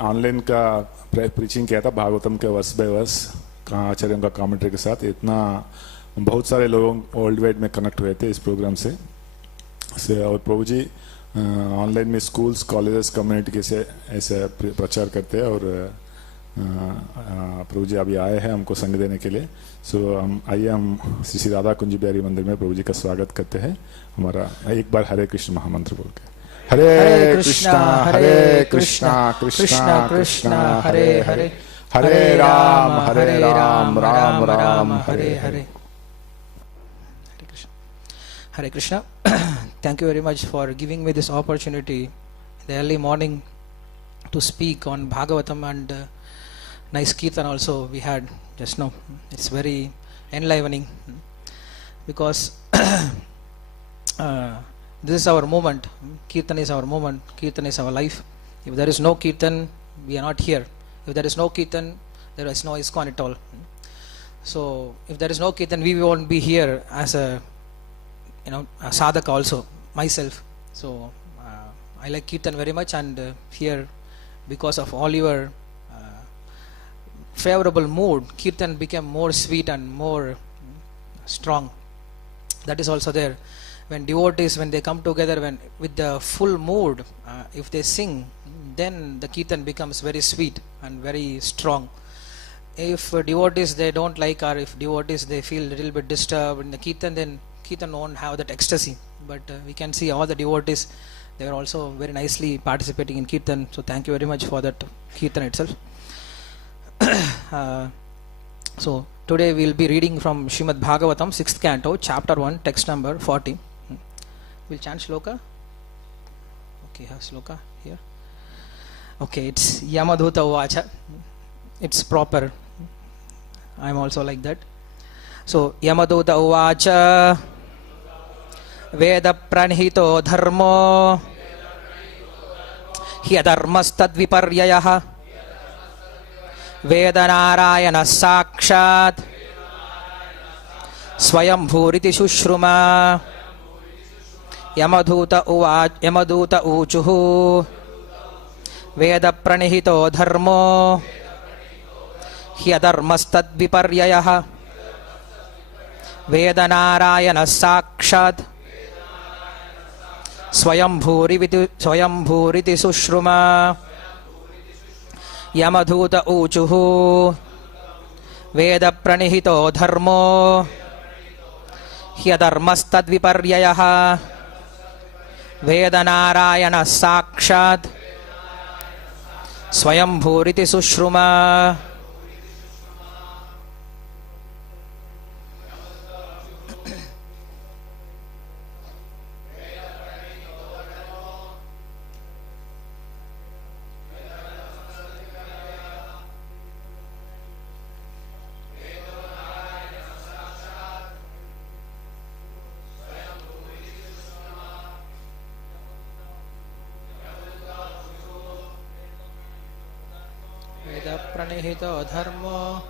Online का preaching किया था भागवतम के वर्स बाय वर्स आचार्यों का कमेंट्री के साथ. इतना बहुत सारे लोग वर्ल्ड वाइड में कनेक्ट हुए थे इस प्रोग्राम से. और प्रभु जी ऑनलाइन में स्कूल्स कॉलेजेस कम्युनिटी के से ऐसे प्रचार करते हैं. और प्रभु जी अभी आए हैं हमको संग देने के लिए. सो हम श्री श्री राधा कुंज बिहारी मंदिर में प्रभु जी का स्वागत करते हैं. हमारा एक बार हरे कृष्ण महामंत्र बोल के. हरे कृष्णा कृष्णा कृष्णा हरे हरे, हरे Ram Ram Ram Hare Hare. Hare Krishna. Thank you very much for giving me this opportunity in the early morning to speak on Bhagavatam, and nice kirtan also we had just now. It's very enlivening because this is our moment. Kirtan is our moment. Kirtan is our life. If there is no kirtan, we are not here. If there is no kirtan, there is no ISKCON at all. So if there is no kirtan, we won't be here as a a sadhaka also, myself. So I like kirtan very much, and here because of all your favorable mood, kirtan became more sweet and more strong. That is also there. When devotees, when they come together, when with the full mood, if they sing, then the kirtan becomes very sweet and very strong. If devotees they don't like, or if devotees they feel a little bit disturbed in the kirtan, then kirtan won't have that ecstasy. But we can see all the devotees, they are also very nicely participating in kirtan. So thank you very much for that kirtan itself. So today we will be reading from Srimad Bhagavatam, 6th canto, chapter 1, text number 40. We'll chant shloka. Okay, have shloka here. Okay, it's Yamadhuta Uvacha. It's proper. I'm also like that. So Yamadhuta Uvacha Veda Pranihito Dharmo Hyadharmastad Viparyayah Veda Narayana Sakshat Swayam Bhuriti Shushruma Yamadhuta Uchuhu Veda Pranihito Dharmo Hyadharmastad Viparyayah Veda Narayana Sakshat Swayam Bhuriti Sushruma Yamadhuta Uchuhu Veda Pranihito Dharmo Hyadharmastad Viparyayah Veda Narayana Sakshat Swayam Bhuriti Sushruma. Pranihito dharmo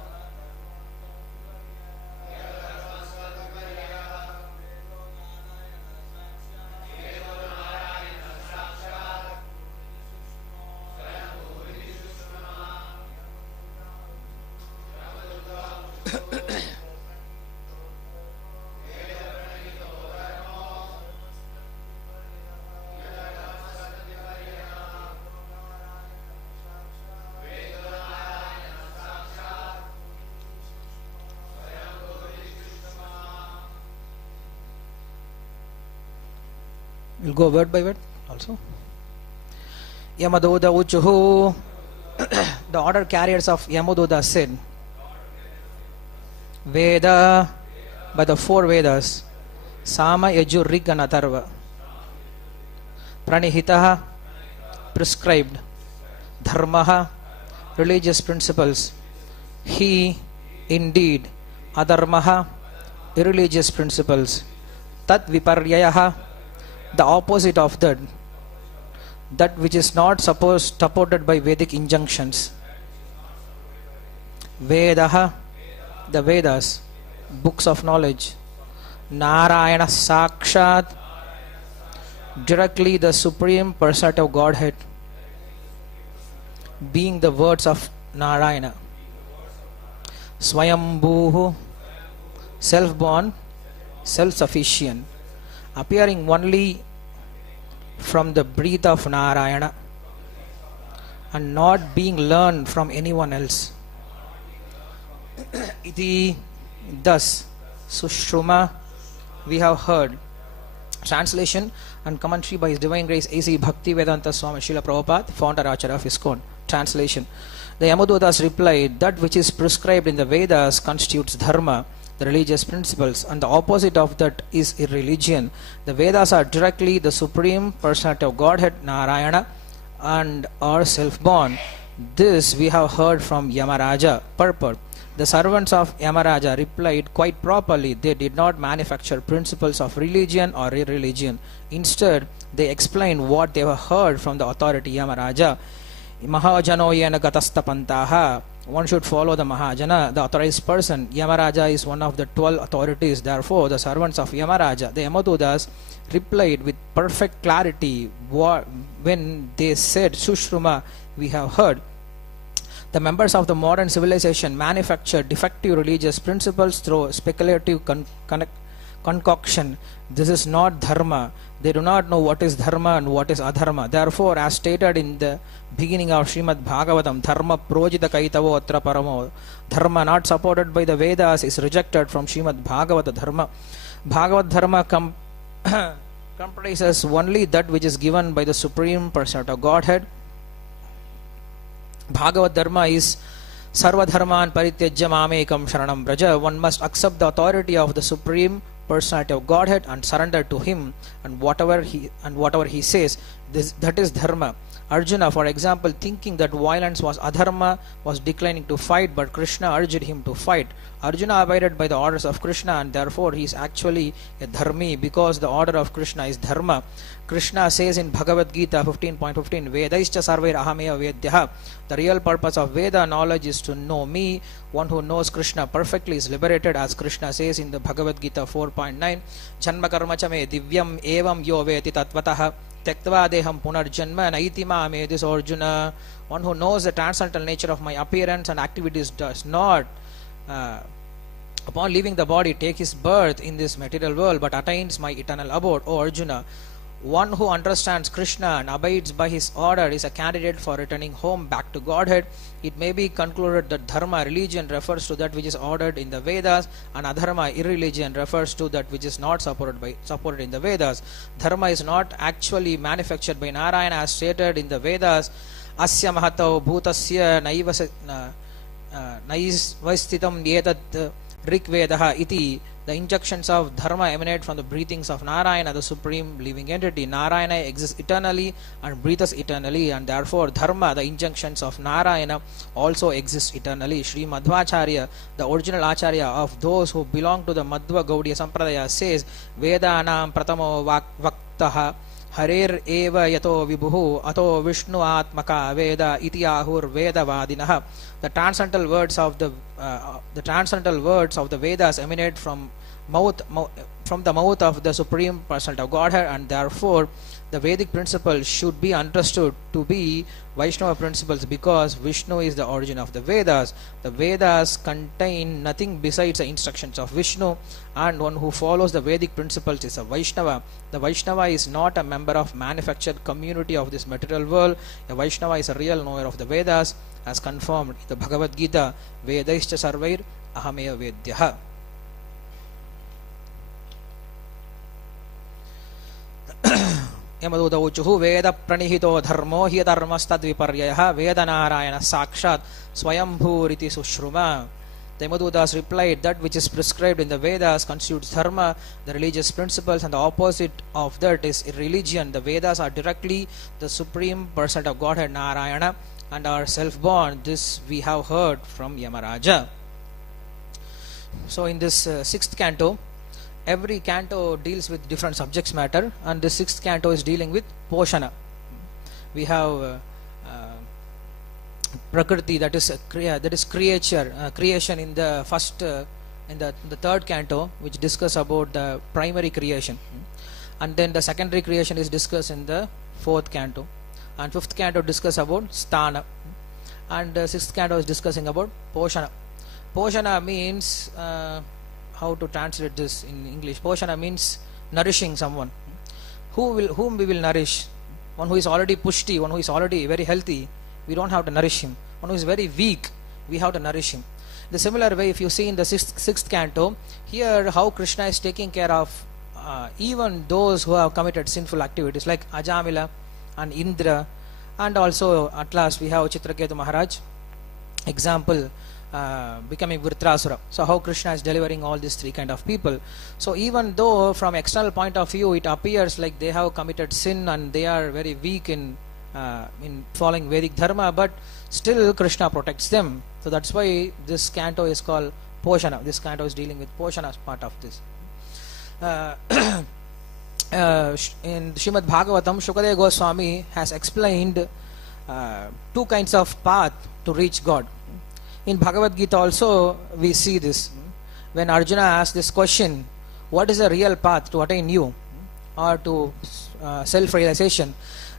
we'll go word by word also. Yamadhuta Uchuhu. The order carriers of Yamadhuta said, Veda, by the 4 Vedas, Sama, Yajur, Rig and Atharva. Pranihitaha, prescribed. Dharmaha, religious principles. He, indeed. Adharmaha, irreligious principles. Tat Viparyayaha, the opposite of that which is not supported by Vedic injunctions. Vedaha, the Vedas, books of knowledge. Narayana Sakshat, directly the Supreme Personality of Godhead. being the words of Narayana. Swayambhuhu, self-born, self-sufficient, appearing only from the breath of Narayana and not being learned from anyone else. Iti, thus, Sushruma, we have heard. Translation and commentary by His Divine Grace A.C. Bhakti Vedanta Swami Srila Prabhupada, founder Acharya of ISKCON. Translation. The Yamadutas replied, that which is prescribed in the Vedas constitutes dharma, the religious principles, and the opposite of that is irreligion. The Vedas are directly the Supreme Personality of Godhead, Narayana, and are self-born. This we have heard from Yamaraja. Purport. The servants of Yamaraja replied quite properly. They did not manufacture principles of religion or irreligion. Instead, they explained what they have heard from the authority Yamaraja. Mahajano yena gatastapantaha. One should follow the Mahajana, the authorized person. Yamaraja is one of the 12 authorities. Therefore, the servants of Yamaraja, the Yamadutas, replied with perfect clarity when they said, Sushruma, we have heard. The members of the modern civilization manufacture defective religious principles through speculative concoction. This is not dharma. They do not know what is dharma and what is adharma. Therefore, as stated in the beginning of Srimad Bhagavatam, dharma projita kaitavo atra paramo. Dharma not supported by the Vedas is rejected from Srimad Bhagavata dharma. Bhagavad dharma comprises only that which is given by the Supreme Personality of Godhead. Bhagavad dharma is sarva dharman parityajya mamekam sharanam braja. One must accept the authority of the Supreme Personality of Godhead and surrender to Him and whatever He says. That is dharma. Arjuna, for example, thinking that violence was adharma, was declining to fight, but Krishna urged him to fight. Arjuna abided by the orders of Krishna and therefore he is actually a dharmi because the order of Krishna is dharma. Krishna says in Bhagavad Gita 15.15, Vedaischa sarvair ahameya vedyaha. The real purpose of Veda knowledge is to know me. One who knows Krishna perfectly is liberated, as Krishna says in the Bhagavad Gita 4.9, Janma karma cha me divyam evam yo veti tatvatah Tektva deham punarjanma naitima me. This Arjuna, one who knows the transcendental nature of my appearance and activities does not upon leaving the body take his birth in this material world but attains my eternal abode. O Arjuna, one who understands Krishna and abides by his order is a candidate for returning home back to Godhead. It may be concluded that dharma, religion, refers to that which is ordered in the Vedas, and adharma, irreligion, refers to that which is not supported in the Vedas. Dharma is not actually manufactured by Narayana as stated in the Vedas. Asya mahato bhutasya naivasthitam yetat rikvedaha iti. The injunctions of dharma emanate from the breathings of Narayana, the supreme living entity. Narayana exists eternally and breathes eternally, and therefore dharma, the injunctions of Narayana, also exist eternally. Sri Madhvacharya, the original acharya of those who belong to the Madhva Gaudiya Sampradaya, says, Vedanam pratamo vaktaha Harer eva yato vibhuhu ato Vishnu atmaka Veda iti ahur Vedavadinaha. The transcendental words of the Vedas emanate from the mouth of the Supreme Personality of Godhead, and therefore the Vedic principles should be understood to be Vaishnava principles because Vishnu is the origin of the Vedas. The Vedas contain nothing besides the instructions of Vishnu, and one who follows the Vedic principles is a Vaishnava. The Vaishnava is not a member of manufactured community of this material world. A Vaishnava is a real knower of the Vedas, as confirmed in the Bhagavad Gita, Vedaischa sarvair ahameya vedyaha. Yamaduta uchuhu Veda pranihito dharmo hi dharmastadviparyayah Veda Narayana sakshat swayambhuriti sushruma. The Yamadutas replied, that which is prescribed in the Vedas constitutes dharma, the religious principles, and the opposite of that is religion. The Vedas are directly the Supreme Personality of Godhead Narayana and are self-born. This we have heard from Yamaraja. So in this sixth canto, every canto deals with different subjects matter, and the sixth canto is dealing with Poshana. We have Prakriti, that is creation in the first in the third canto, which discuss about the primary creation, and then the secondary creation is discussed in the fourth canto, and fifth canto discuss about Sthana. And sixth canto is discussing about Poshana. Poshana means, how to translate this in English? Poshana means nourishing someone. Whom we will nourish? One who is already pushti, one who is already very healthy, we don't have to nourish him. One who is very weak, we have to nourish him. The similar way, if you see in the sixth canto, here how Krishna is taking care of even those who have committed sinful activities like Ajamila and Indra, and also at last we have Chitraketu Maharaj, example, becoming Vritrasura. So how Krishna is delivering all these three kind of people. So even though from external point of view it appears like they have committed sin and they are very weak in following Vedic Dharma, but still Krishna protects them. So that's why this canto is called Poshana. This canto is dealing with Poshana as part of this. In Srimad Bhagavatam, Shukadeva Goswami has explained two kinds of path to reach God. In Bhagavad Gita also we see this. When Arjuna asked this question, what is the real path to attain you or to self-realization?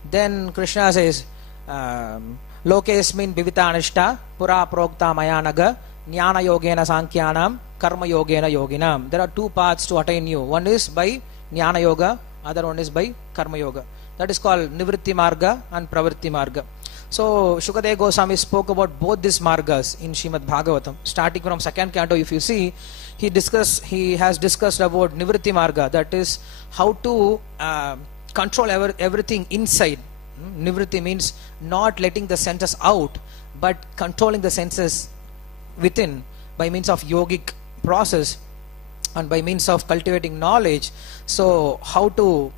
Then Krishna says, Lokesmin bivita anishta pura prokta mayanaga jnana yogena sankyanam karma yogena yoginam. There are two paths to attain you. One is by jnana yoga, other one is by karma yoga. That is called nivritti marga and pravritti marga. So Shukadeva Goswami spoke about both these margas in Srimad Bhagavatam. Starting from second canto, if you see, he has discussed about nivritti marga, that is how to control everything inside. Nivritti means not letting the senses out, but controlling the senses within by means of yogic process and by means of cultivating knowledge. So how to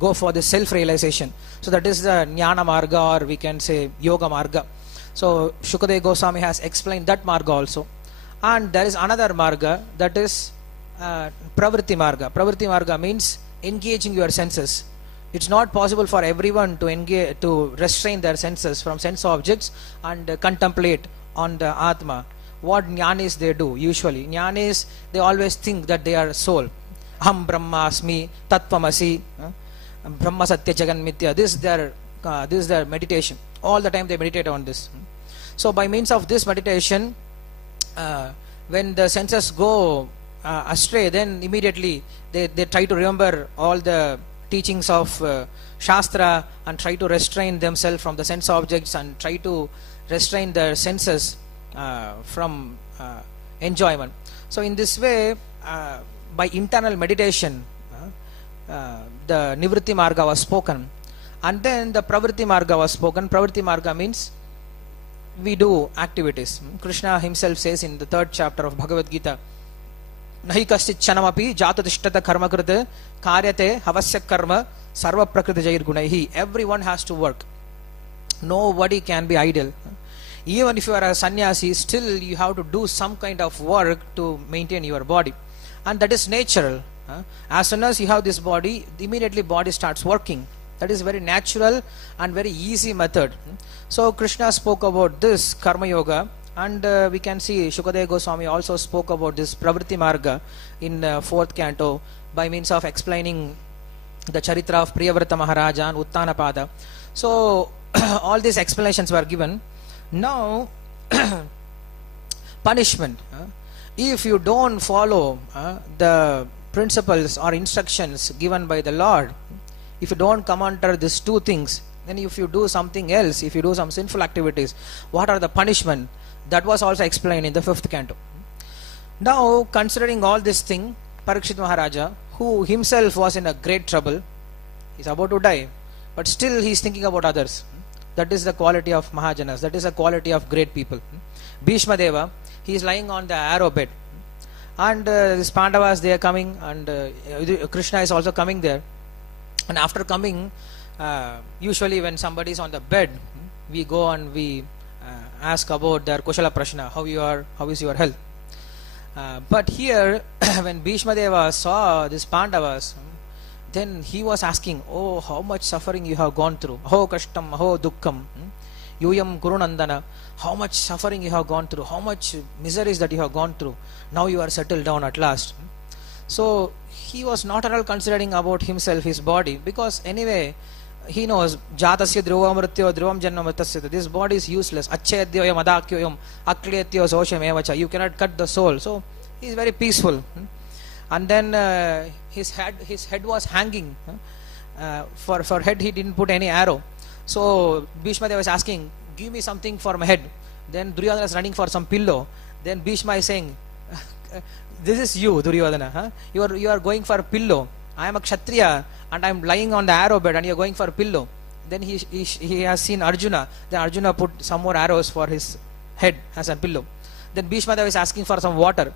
go for the self-realization. So that is the Jnana Marga, or we can say Yoga Marga. So Shukadeva Goswami has explained that Marga also. And there is another Marga, that is Pravritti Marga. Pravritti Marga means engaging your senses. It's not possible for everyone to engage, to restrain their senses from sense objects and contemplate on the Atma. What Jnanis they do usually? Jnanis, they always think that they are soul. Aham Brahmasmi, Tattvamasi, Brahma Satya Jagan Mithya. This is their meditation. All the time they meditate on this. So by means of this meditation, when the senses go astray, then immediately they try to remember all the teachings of Shastra and try to restrain themselves from the sense objects and try to restrain their senses from enjoyment. So in this way, by internal meditation, the Nivritti Marga was spoken, and then the Pravritti Marga was spoken. Pravritti Marga means we do activities. Krishna himself says in the 3rd chapter of Bhagavad Gita, Nahi kaschit chanamapi jatatishtata karma krita karyate havasya karma sarva prakriti jair gunaihi. Everyone has to work. Nobody can be idle. Even if you are a sannyasi, still you have to do some kind of work to maintain your body. And that is natural. As soon as you have this body, immediately body starts working. That is very natural and very easy method. So Krishna spoke about this karma yoga, and we can see Shukadeva Goswami also spoke about this Pravritti Marga in 4th canto by means of explaining the charitra of Priyavrata Maharaja and Uttanapada. So all these explanations were given. Now punishment. If you don't follow the principles or instructions given by the Lord, if you don't come under these two things, then if you do something else, if you do some sinful activities, what are the punishment? That was also explained in the 5th canto. Now, considering all this thing, Parikshit Maharaja, who himself was in a great trouble, he's about to die, but still he's thinking about others. That is the quality of Mahajanas. That is the quality of great people. Bhishma Deva, he is lying on the arrow bed, and these Pandavas, they are coming, and Krishna is also coming there. And after coming, usually when somebody is on the bed, we go and we ask about their Kushala Prashna, how you are, how is your health. But here, when Bhishma Deva saw these Pandavas, then he was asking, oh, how much suffering you have gone through. Ho kashtam, ho dukkham, yuyam kurunandana. How much suffering you have gone through, how much miseries that you have gone through. Now you are settled down at last. So he was not at all considering about himself, his body, because anyway, he knows jatasya dhruvam mrityo dhruvam janma mritasya. This body is useless. Achedyoyam adakyoyam akletyo sosham evacha. You cannot cut the soul. So he is very peaceful. And then his head was hanging. For head he didn't put any arrow. So Bhishma Deva was asking, give me something for my head. Then Duryodhana is running for some pillow. Then Bhishma is saying, this is you, Duryodhana. Huh? You are going for a pillow. I am a Kshatriya and I am lying on the arrow bed and you are going for a pillow. Then he has seen Arjuna. Then Arjuna put some more arrows for his head as a pillow. Then Bhishma Deva is asking for some water.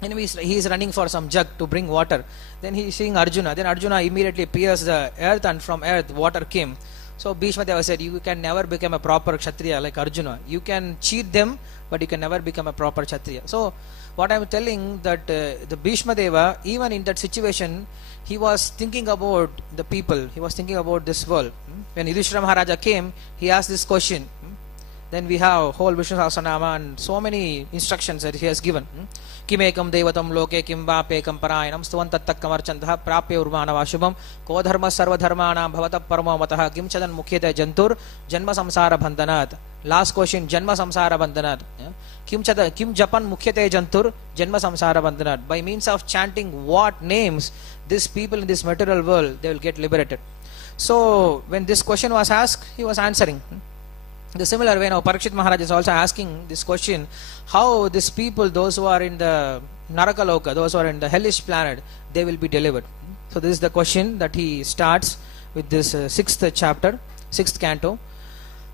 And he is running for some jug to bring water. Then he is seeing Arjuna. Then Arjuna immediately pierced the earth and from earth water came. So Bhishma Deva said, you can never become a proper Kshatriya like Arjuna. You can cheat them, but you can never become a proper Kshatriya. So what I am telling that the Bhishma Deva, even in that situation, he was thinking about the people. He was thinking about this world. When Yudhishthira Maharaja came, he asked this question. Then we have whole Vishnu Sahasranama and so many instructions that he has given. Kimekam devatam loke kimva pekam parayanam stuvan tattakkamarchandha prapya urmanava shubham ko dharma sarva dharmanam bhavata paramo matah kim chadan mukhyate jantur janma samsara bandhanat. Last question, janma samsara bandhanat. Kim japan mukhyate jantur janma samsara bandhanat. By means of chanting what names these people in this material world, they will get liberated. So when this question was asked, he was answering. The similar way now Parikshit Maharaj is also asking this question, how these people, those who are in the Narakaloka, those who are in the hellish planet, they will be delivered. So this is the question that he starts with this 6th chapter, 6th canto.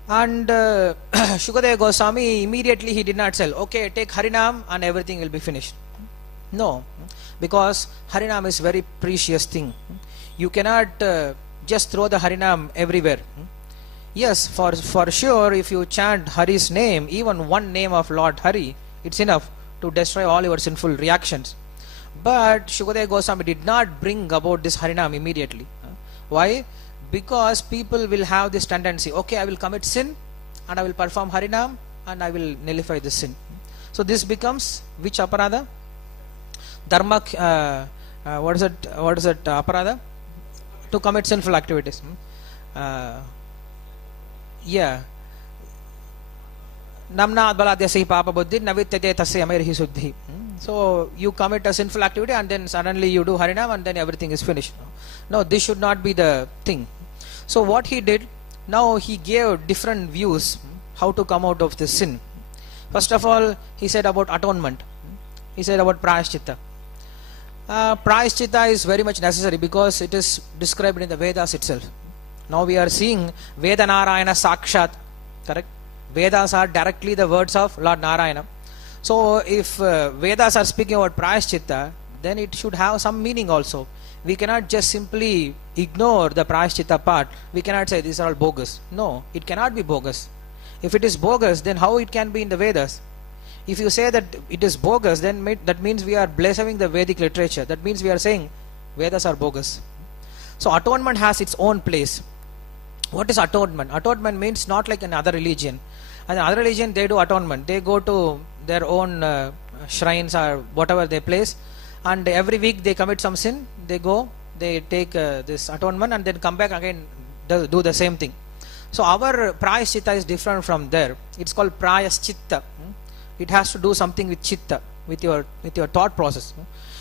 And Shukadeva Goswami immediately he did not say, okay, take Harinam and everything will be finished. No, because Harinam is very precious thing. You cannot just throw the Harinam everywhere. Yes, for sure, if you chant Hari's name, even one name of Lord Hari, it's enough to destroy all your sinful reactions. But Shukadeva Goswami did not bring about this Harinam immediately. Why? Because people will have this tendency, okay, I will commit sin and I will perform Harinam and I will nullify this sin. So this becomes which aparada? Dharma, what is it aparada? To commit sinful activities. Yeah. Namna adbaladhyasi papa buddhi navityate tasya amirhi suddhi. So you commit a sinful activity and then suddenly you do Harinam and then everything is finished. No, this should not be the thing. So what he did, now he gave different views how to come out of this sin. First of all, he said about atonement. He said about prayashchitta. Prayashchitta is very much necessary because it is described in the Vedas itself. Now we are seeing Veda Narayana Sakshat, correct? Vedas are directly the words of Lord Narayana. So if Vedas are speaking about Prayashchitta, then it should have some meaning also. We cannot just simply ignore the Prayashchitta part. We cannot say these are all bogus. No, it cannot be bogus. If it is bogus, then how it can be in the Vedas? If you say that it is bogus, then that means we are blaspheming the Vedic literature. That means we are saying Vedas are bogus. So atonement has its own place. What is atonement? Atonement means not like another religion. And another religion, they do atonement. They go to their own shrines or whatever they place, and every week they commit some sin. They go, they take this atonement and then come back again, do the same thing. So our prayashchitta is different from there. It's called prayashchitta. It has to do something with chitta, with your thought process.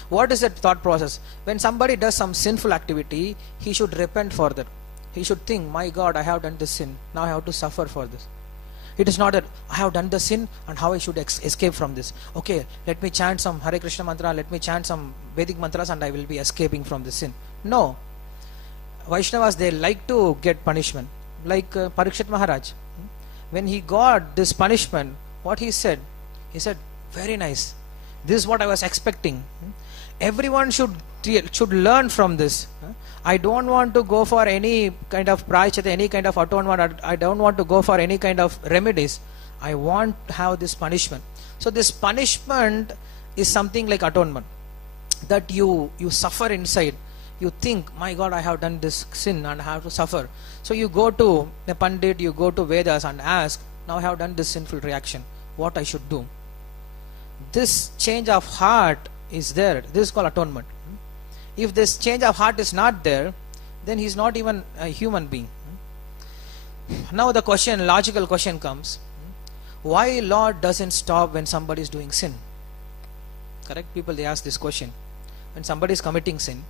What is that thought process? When somebody does some sinful activity, he should repent for that. He should think, my God, I have done this sin. Now I have to suffer for this. It is not that I have done the sin and how I should escape from this. Okay, let me chant some Hare Krishna mantra, let me chant some Vedic mantras and I will be escaping from this sin. No. Vaishnavas, they like to get punishment. Like Parikshit Maharaj. When he got this punishment, what he said? He said, very nice. This is what I was expecting. Everyone should learn from this. I don't want to go for any kind of prayashchitta, any kind of atonement. I don't want to go for any kind of remedies. I want to have this punishment. So this punishment is something like atonement. That you suffer inside. You think, my God, I have done this sin and I have to suffer. So you go to the Pandit, you go to Vedas and ask, now I have done this sinful reaction. What I should do? This change of heart is there. This is called atonement. If this change of heart is not there, then he is not even a human being. Now the question, logical question comes, why Lord doesn't stop when somebody is doing sin? Correct? People, they ask this question. When somebody is committing sin,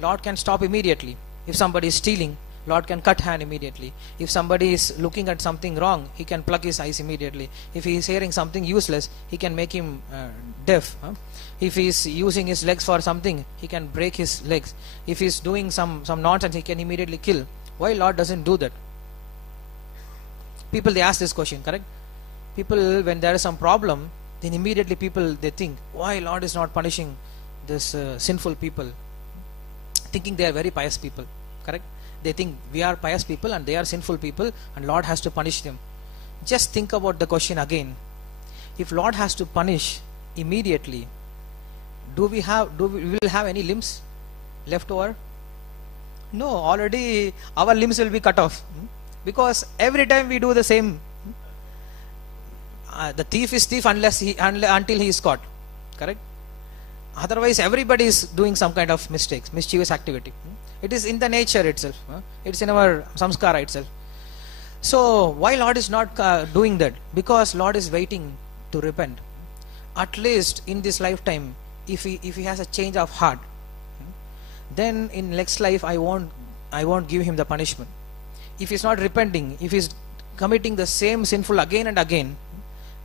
Lord can stop immediately. If somebody is stealing, Lord can cut hand immediately. If somebody is looking at something wrong, He can plug his eyes immediately. If he is hearing something useless, He can make him deaf. If he is using his legs for something, He can break his legs. If he is doing some nonsense, He can immediately kill. Why Lord doesn't do that? People, they ask this question, correct? People, when there is some problem, then immediately people, they think, why Lord is not punishing this sinful people? Thinking they are very pious people, correct? They think we are pious people and they are sinful people and Lord has to punish them. Just think about the question again. If Lord has to punish immediately, will we have any limbs left over? No, already our limbs will be cut off. Because every time we do the same. The thief is thief until he is caught, correct? Otherwise everybody is doing some kind of mistakes, mischievous activity. It is in the nature itself. It's in our samskara itself. So why Lord is not doing that? Because Lord is waiting to repent. At least in this lifetime, if he has a change of heart, then in next life I won't give him the punishment. If he's not repenting, if he's committing the same sinful again and again,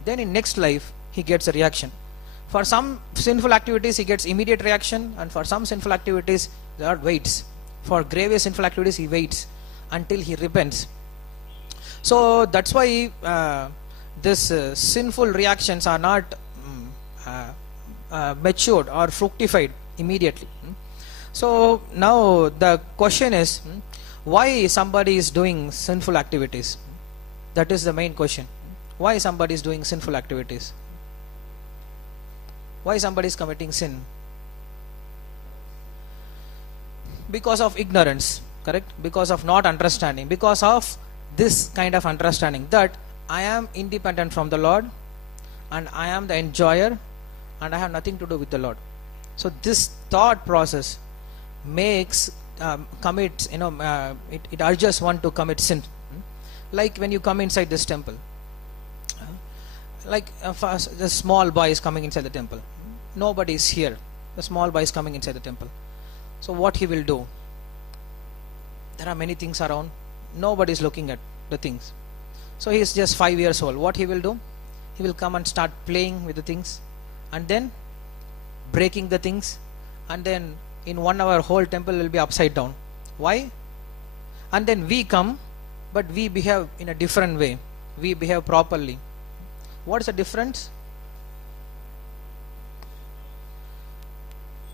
then in next life he gets a reaction. For some sinful activities he gets immediate reaction, and for some sinful activities the Lord waits. For grievous sinful activities He waits until he repents. So that's why this sinful reactions are not matured or fructified immediately. So now the question is, why somebody is doing sinful activities? That is the main question. Why somebody is doing sinful activities? Why somebody is committing sin? Because of ignorance, correct? Because of not understanding. Because of this kind of understanding that I am independent from the Lord and I am the enjoyer and I have nothing to do with the Lord. So this thought process makes it urges one to commit sin. Like when you come inside this temple, like the small boy is coming inside the temple. Nobody is here. The small boy is coming inside the temple. So what he will do? There are many things around. Nobody is looking at the things. So he is just 5 years old. What he will do? He will come and start playing with the things, and then breaking the things, and then in 1 hour whole temple will be upside down. Why? And then we come, but we behave in a different way. We behave properly. What is the difference?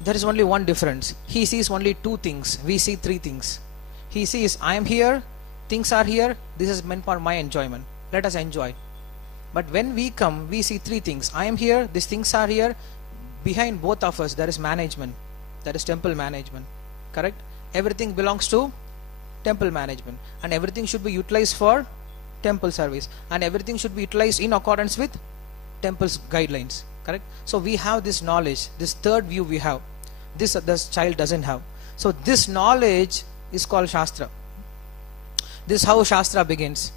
There is only one difference. He sees only 2 things. We see 3 things. He sees, I am here, things are here, this is meant for my enjoyment. Let us enjoy. But when we come, we see 3 things. I am here, these things are here. Behind both of us, there is management. There is temple management. Correct? Everything belongs to temple management. And everything should be utilized for temple service. And everything should be utilized in accordance with temple's guidelines. Correct? So we have this knowledge, this third view we have. This child doesn't have. So this knowledge is called Shastra. This is how Shastra begins.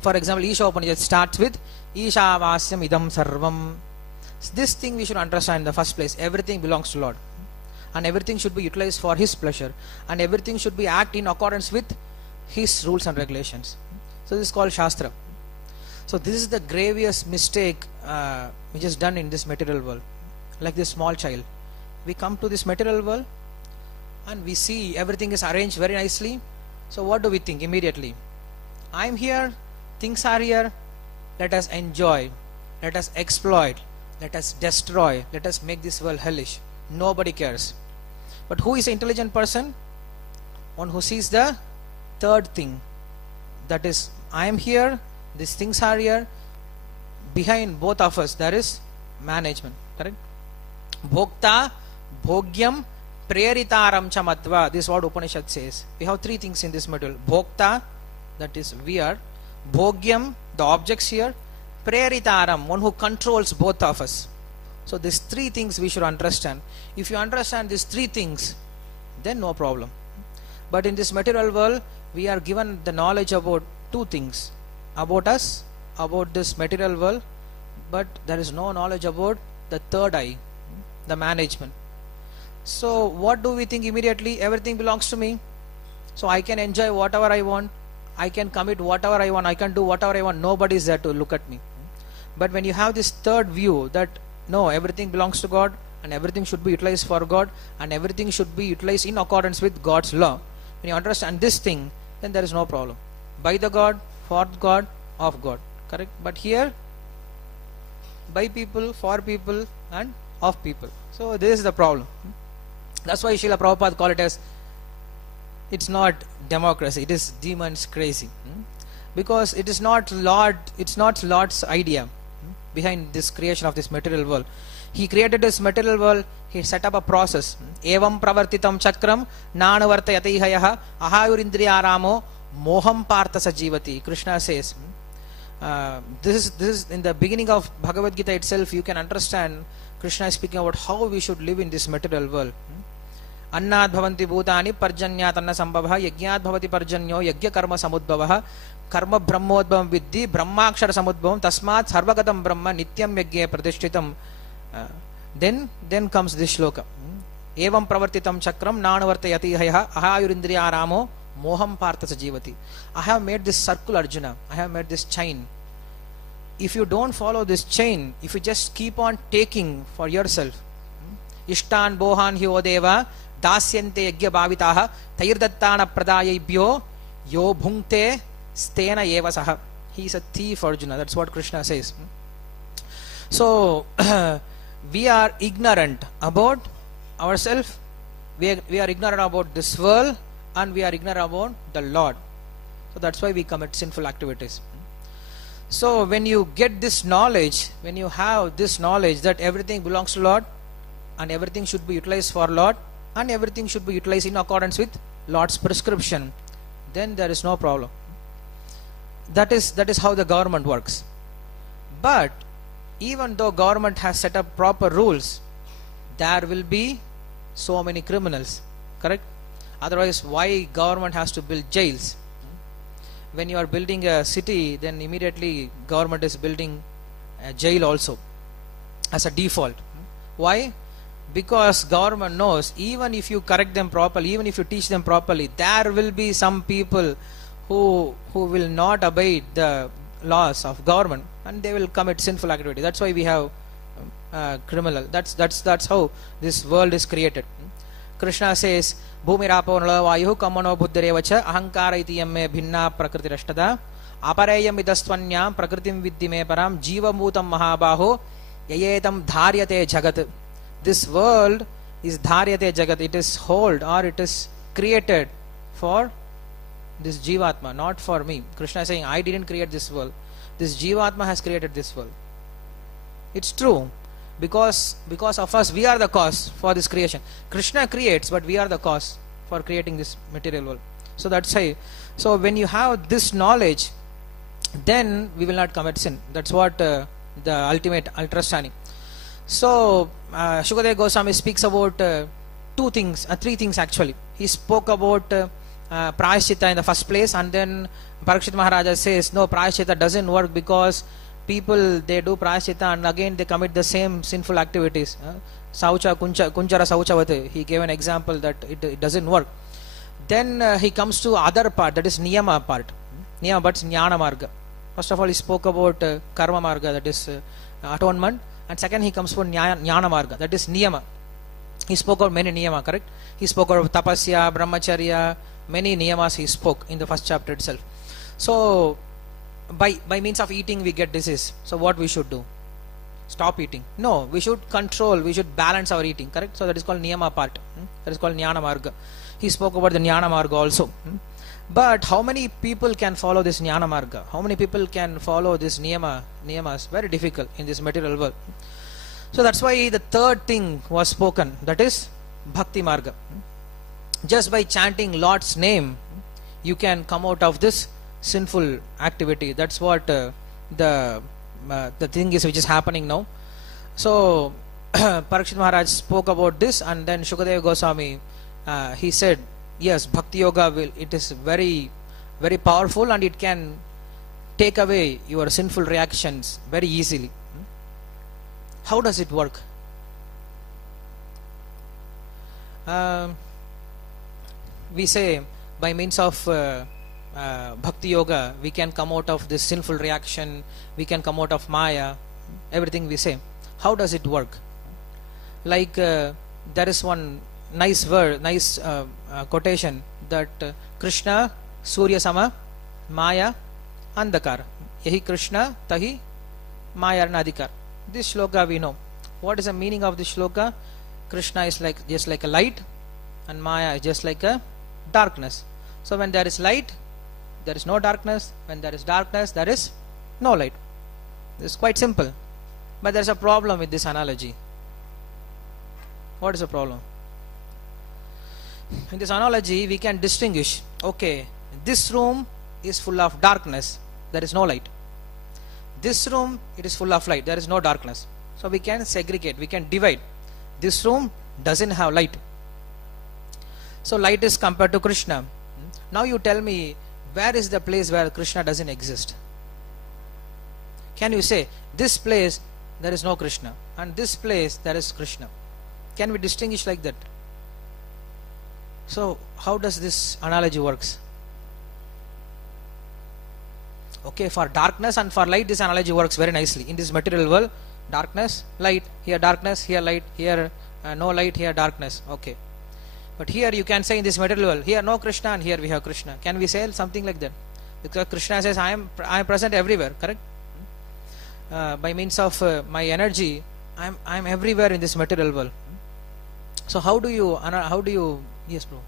For example, Isha Upanishad starts with Isha Vasyam Idam Sarvam. This thing we should understand in the first place. Everything belongs to Lord. And everything should be utilized for His pleasure. And everything should be acted in accordance with His rules and regulations. So this is called Shastra. So this is the gravest mistake which is done in this material world. Like this small child. We come to this material world and we see everything is arranged very nicely. So what do we think immediately? I am here, things are here, let us enjoy, let us exploit, let us destroy, let us make this world hellish. Nobody cares. But who is an intelligent person? One who sees the third thing. That is, I am here, these things are here. Behind both of us there is management. Correct? Bhokta, Bhogyam, Preritaram Chamatva. This is what Upanishad says. We have 3 things in this module. Bhokta, that is we are. Bhogyam, the objects here. Preritaram, one who controls both of us. So these 3 things we should understand. If you understand these 3 things, then no problem. But in this material world, we are given the knowledge about two things about us, about this material world, but there is no knowledge about the third eye, the management. So what do we think immediately? Everything belongs to me, so I can enjoy whatever I want, I can commit whatever I want, I can do whatever I want, nobody is there to look at me. But when you have this third view that no, everything belongs to God and everything should be utilized for God and everything should be utilized in accordance with God's law, when you understand this thing, then there is no problem. By the God, for God, of God, correct? But here, by people, for people and of people. So this is the problem. That's why Srila Prabhupada called it as, it's not democracy, it is demons crazy. Because it is not Lord, it's not Lord's idea behind this creation of this material world. He created this material world, he set up a process. Evam pravartitam chakram nanavartayati hayaha ahayurindriyaramo moham partha sajivati. Krishna says, this is in the beginning of Bhagavad Gita itself. You can understand Krishna is speaking about how we should live in this material world. Annad bhavanti bhutani parjanyat anna sambhavah yajnat bhavati parjanyo yajna karma samudbhavah karma brahmodbhavam viddhi brahmakshara samudbhavam tasmat sarvagatam brahma nityam yajne pradishtitam. Then comes this shloka. Evam pravartitam chakram nanavartayati hayaha ahayurindriyaramo moham partha sajivati. I have made this circle, Arjuna. I have made this chain. If you don't follow this chain, if you just keep on taking for yourself, ishtan bohan hi odeva dasyante yagya bhavitaha tayirdattana pradayibhyo yo bhunkte stena eva saha. He is a thief, Arjuna. That's what Krishna says. So we are ignorant about ourselves, we are ignorant about this world, and we are ignorant about the Lord. So that's why we commit sinful activities. So when you get this knowledge, when you have this knowledge that everything belongs to Lord and everything should be utilized for Lord and everything should be utilized in accordance with Lord's prescription, then there is no problem. That is how the government works. But even though government has set up proper rules, there will be so many criminals, correct? Otherwise, why government has to build jails? When you are building a city, then immediately government is building a jail also as a default. Why? Because government knows even if you correct them properly, even if you teach them properly, there will be some people who will not obey the laws of government and they will commit sinful activity. That's why we have criminal. That's how this world is created. Krishna says, Bhumirapo nalavayu kamano buddharevacha ahankara iti yamme bhinna prakriti rashtada aparayam idastvanyam prakritim vidhi me param jiva mutam mahabaho yayetam dharyate jagat. This world is dharyate jagat. It is hold or it is created for this jivatma, not for me. Krishna is saying, I didn't create this world. This jivatma has created this world. It's true. Because of us, we are the cause for this creation. Krishna creates, but we are the cause for creating this material world. So that's why. So when you have this knowledge, then we will not commit sin. That's what the ultimate understanding. So Shukadeva Goswami speaks about three things actually. He spoke about Prayaschitta in the first place, and then Parikshit Maharaja says, no, Prayaschitta doesn't work because people, they do Prayaschitta and again they commit the same sinful activities. Saucha, Kunjara Sauchavate, he gave an example that it doesn't work. Then he comes to other part, that is Niyama part. Niyama, but Jnana Marga. First of all, he spoke about Karma Marga, that is atonement. And second, he comes for Jnana Marga, that is Niyama. He spoke of many Niyama, correct? He spoke of Tapasya, Brahmacharya, many Niyamas he spoke in the first chapter itself. So, by means of eating we get disease. So what we should do? Stop eating? No, we should control, we should balance our eating, correct? So that is called Niyama part. That is called Jnana Marga. He spoke about the Jnana Marga also. But how many people can follow this Jnana Marga? How many people can follow this Niyamas? Very difficult in this material world. So that's why the third thing was spoken, that is Bhakti Marga. Just by chanting Lord's name, you can come out of this sinful activity. That's what the thing is which is happening now. So Parikshit Maharaj spoke about this, and then Shukadeva Goswami he said, yes, Bhakti Yoga it is very very powerful, and it can take away your sinful reactions very easily. How does it work? We say by means of bhakti yoga we can come out of this sinful reaction, we can come out of maya, everything we say. How does it work? Like there is one nice word, nice quotation that Krishna Surya Sama Maya Andhakar, Yahi Krishna Tahi Maya Nadikar. This shloka we know. What is the meaning of this shloka? Krishna is like just like a light, and Maya is just like a darkness. So when there is light, there is no darkness. When there is darkness, there is no light. This is quite simple. But there is a problem with this analogy. What is the problem? In this analogy, we can distinguish, okay, this room is full of darkness, there is no light. This room, it is full of light, there is no darkness. So we can segregate, we can divide. This room doesn't have light. So light is compared to Krishna. Now you tell me, where is the place where Krishna doesn't exist? Can you say, this place there is no Krishna, and this place there is Krishna? Can we distinguish like that? So how does this analogy works? Okay, for darkness and for light this analogy works very nicely. In this material world, darkness, light, here darkness, here light, here no light, here darkness. Okay, but here you can say in this material world, here no Krishna and here we have Krishna. Can we say something like that? Because Krishna says, I am present everywhere, correct? By means of my energy, I am everywhere in this material world. So how do you yes bro?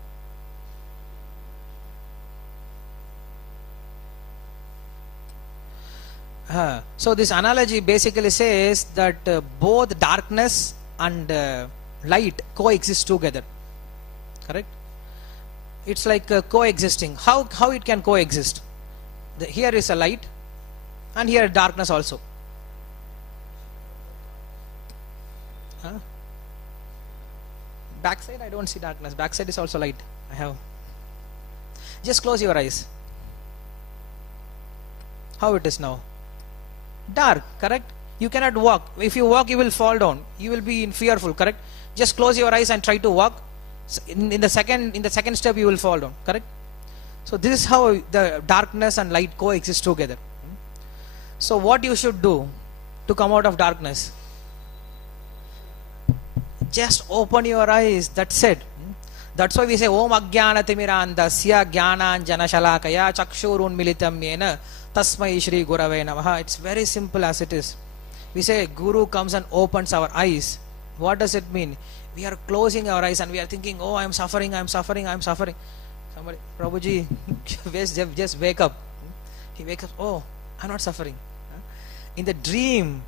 So this analogy basically says that both darkness and light coexist together, correct? It's like coexisting. How it can coexist? Here is a light and here darkness also. Backside I don't see darkness, backside is also light. I have. Just close your eyes. How it is now? Dark, correct? You cannot walk. If you walk, you will fall down. You will be fearful, correct? Just close your eyes and try to walk. In the second step, you will fall down, correct? So this is how the darkness and light coexist together. So what you should do to come out of darkness? Just open your eyes. That's it. That's why we say Om Ajnana Timirandasya Jnananjana Shalakaya Chakshurun Militam Yena Tasmai Shri Gurave Namaha. It's very simple as it is. We say Guru comes and opens our eyes. What does it mean? We are closing our eyes and we are thinking, oh, I am suffering, I am suffering, I am suffering. Somebody, Prabhuji, just wake up. He wakes up, oh, I am not suffering. In the dream,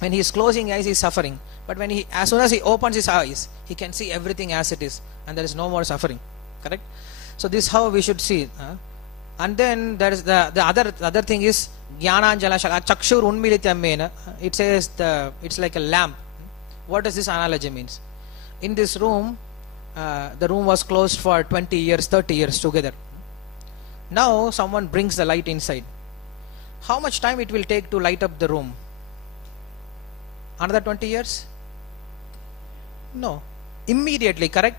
when he is closing eyes, he is suffering. But as soon as he opens his eyes, he can see everything as it is, and there is no more suffering. Correct? So this is how we should see. And then there is the other thing is Jnananjana Chakshur Unmilitamena. It says it's like a lamp. What does this analogy means? In this room, the room was closed for 20 years, 30 years together. Now someone brings the light inside. How much time it will take to light up the room? Another 20 years? No. Immediately, correct?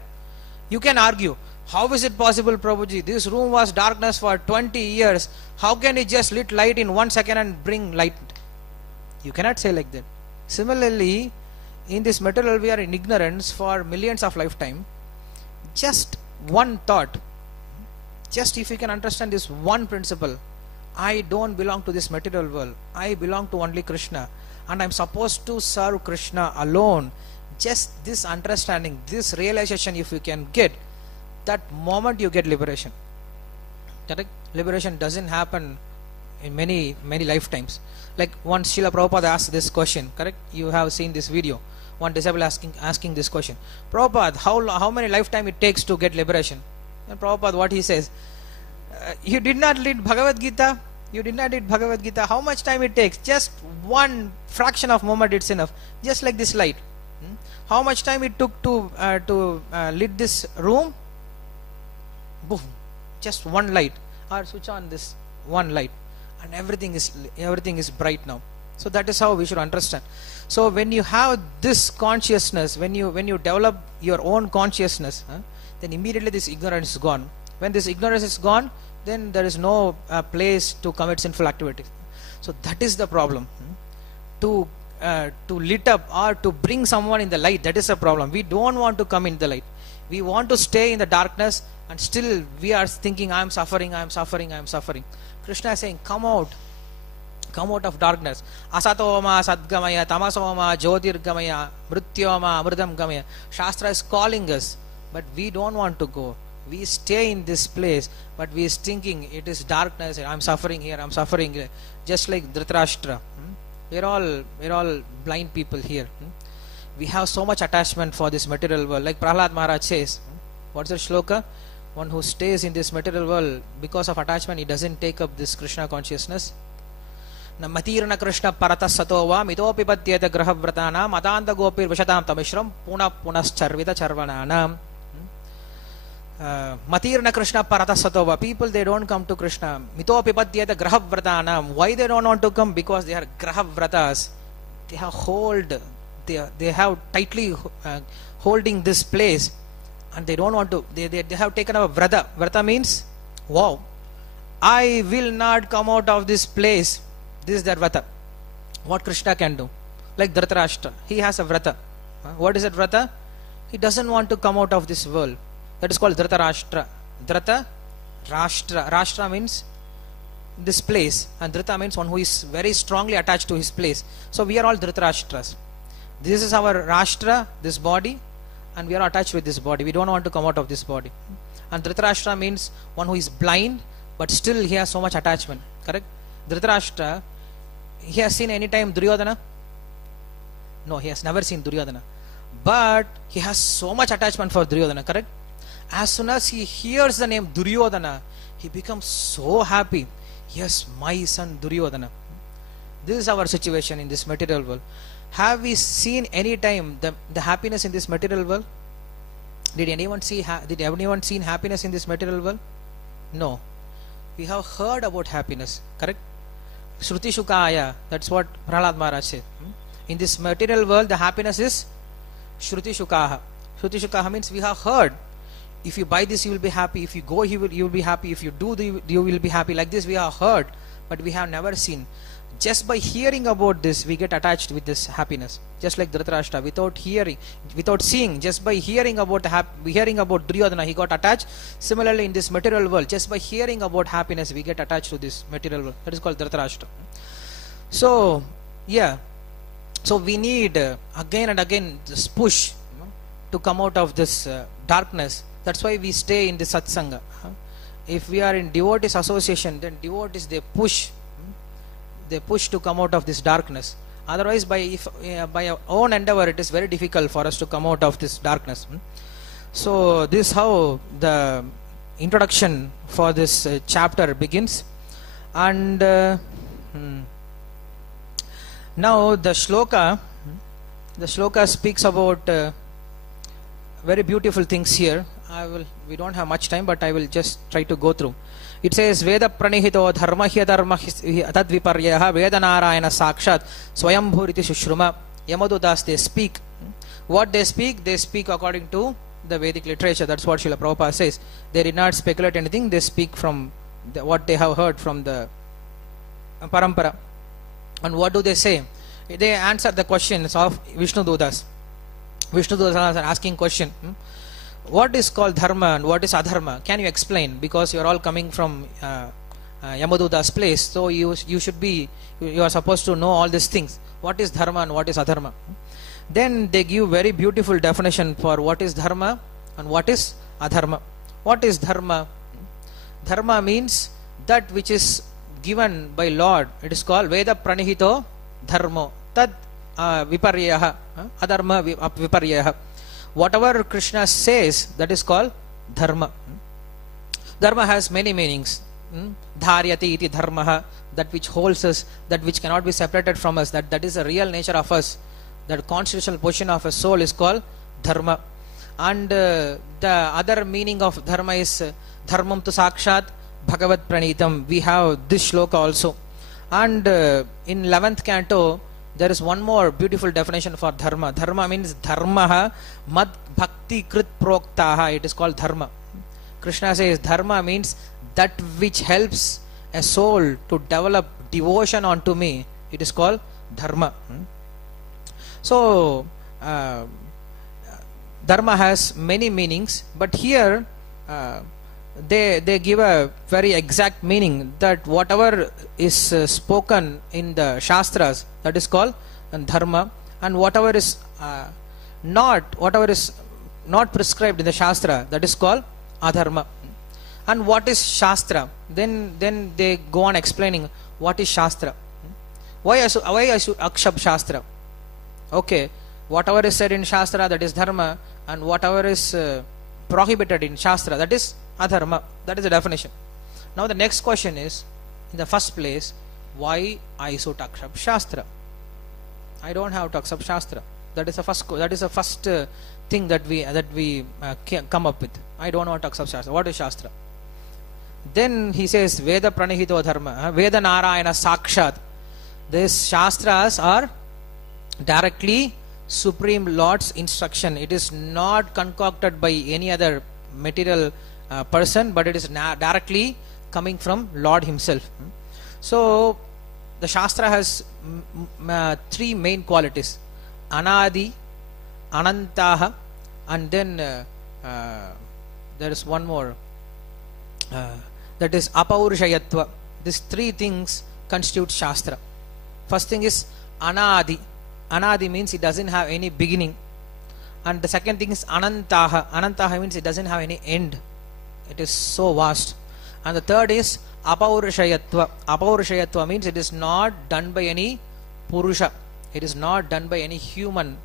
You can argue, how is it possible, Prabhuji? This room was darkness for 20 years. How can it just lit light in 1 second and bring light? You cannot say like that. Similarly, in this material we are in ignorance for millions of lifetime. Just one thought, just if you can understand this one principle, I don't belong to this material world. I belong to only Krishna. And I'm supposed to serve Krishna alone. Just this understanding, this realization, if you can get, that moment you get liberation. Correct? Liberation doesn't happen in many lifetimes. Like once Srila Prabhupada asked this question, correct? You have seen this video. One disciple asking this question, Prabhupada, how many lifetime it takes to get liberation? And Prabhupada, what he says, you did not read Bhagavad Gita. You did not read Bhagavad Gita. How much time it takes? Just one fraction of moment, it's enough. Just like this light. How much time it took to lit this room? Boom. Just one light. or switch on this one light, and everything is bright now. So that is how we should understand. So when you have this consciousness, when you develop your own consciousness, then immediately this ignorance is gone. When this ignorance is gone, then there is no place to commit sinful activities. So that is the problem. To lit up or to bring someone in the light, that is the problem. We don't want to come in the light. We want to stay in the darkness, and still we are thinking, I am suffering, I am suffering, I am suffering. Krishna is saying, come out of darkness. Asatoma sadgamaya, tamasoma jyotirgamaya, mrityoma amridam gamaya. Shastra is calling us, but we don't want to go. We stay in this place, but we is thinking it is darkness. I am suffering here, I am suffering here. Just like Dhritarashtra. We're all blind people here. We have so much attachment for this material world. Like Prahlad Maharaj says, what's the shloka? One who stays in this material world because of attachment, he doesn't take up this Krishna consciousness. Matirna Krishna paratas satova mitopi patyeta graha vratana matanda gopir vishatam tamishram puna punascharvita charvananam. Matirna Krishna paratas satova. People, they don't come to Krishna. Mitopi patyeta graha vratanam. Why they don't want to come? Because they are graha vratas. They have they have tightly holding this place, and they don't want to. They have taken up a vrata. Vrata means, wow, I will not come out of this place. This is their vrata. What Krishna can do? Like Dhritarashtra, he has a vrata. What is that vrata? He doesn't want to come out of this world. That is called Dhritarashtra. Dhrita, Rashtra. Rashtra means this place, and Dhrita means one who is very strongly attached to his place. So we are all Dhritarashtras. This is our Rashtra, this body, and we are attached with this body. We don't want to come out of this body. And Dhritarashtra means one who is blind, but still he has so much attachment. Correct? Dhritarashtra, he has seen any time Duryodhana? No, he has never seen Duryodhana. But he has so much attachment for Duryodhana. Correct? As soon as he hears the name Duryodhana, he becomes so happy. Yes, my son Duryodhana. This is our situation in this material world. Have we seen any time the happiness in this material world? Did anyone seen happiness in this material world? No. We have heard about happiness. Correct? Shruti Shukaya. That's what Prahlad Maharaj said. In this material world, the happiness is Shruti Shukaha. Shruti Shukaha means we have heard. If you buy this, you will be happy. If you go, you will be happy. If you do, you will be happy. Like this, we have heard, but we have never seen. Just by hearing about this, we get attached with this happiness. Just like Dhritarashtra, without seeing, just by hearing about Duryodhana, he got attached. Similarly, in this material world, just by hearing about happiness, we get attached to this material world. That is called Dhritarashtra. So, yeah. So we need again and again this push to come out of this darkness. That's why we stay in the satsanga. If we are in devotees association, then devotees, they push to come out of this darkness. Otherwise, by our own endeavor, it is very difficult for us to come out of this darkness. So this is how the introduction for this chapter begins. And now the shloka speaks about very beautiful things here. We don't have much time, but I will just try to go through. It says, Veda pranihito dharma hi dharma tad viparyaha Veda narayana sakshat swayambhuriti shushruma. Yamadudas, they speak. What they speak according to the Vedic literature. That's what Srila Prabhupada says. They did not speculate anything. They speak from what they have heard from the parampara. And what do they say? They answer the questions of Vishnu Dudas. Vishnu Dudas are asking question. What is called dharma and what is adharma? Can you explain? Because you are all coming from Yamaduda's place, so you are supposed to know all these things. What is dharma and what is adharma? Then they give very beautiful definition for what is dharma and what is adharma. What is dharma? Dharma means that which is given by Lord. It is called Veda pranihito dharma. Tad viparyaha. Adharma viparyaha. Whatever Krishna says, that is called dharma. Dharma has many meanings. Dharyati iti dharmaha, that which holds us, that which cannot be separated from us, that is the real nature of us. That constitutional position of a soul is called dharma. And the other meaning of dharma is dharmam tu sakshat Bhagavat Pranitam, we have this shloka also. And in 11th canto, there is one more beautiful definition for dharma. Dharma means dharmaha mad bhakti krit proktaha. It is called dharma. Krishna says dharma means that which helps a soul to develop devotion onto me. It is called dharma. So dharma has many meanings, but here they give a very exact meaning, that whatever is spoken in the shastras, that is called dharma, and whatever is not prescribed in the shastra, that is called adharma. And what is shastra? Then they go on explaining what is shastra. Why I should akshab shastra? Okay, whatever is said in shastra, that is dharma, and whatever is prohibited in shastra, that is adharma. That is the definition. Now the next question is, in the first place, why I should accept shastra? I don't have to accept shastra. That is the first thing that we come up with. I don't want to accept shastra. What is shastra? Then he says Veda Pranihito Dharma, Veda Narayana Sakshat. These shastras are directly Supreme Lord's instruction. It is not concocted by any other material person, but it is directly coming from Lord himself. So the shastra has three main qualities: Anadi, Anantaha, and then there is one more, that is Apauruseyatva. These three things constitute shastra. First thing is Anadi. Anadi means it doesn't have any beginning. And the second thing is Anantaha. Anantaha means it doesn't have any end. It is so vast. And the third is Apauruseyatva. Apauruseyatva means it is not done by any Purusha. It is not done by any human,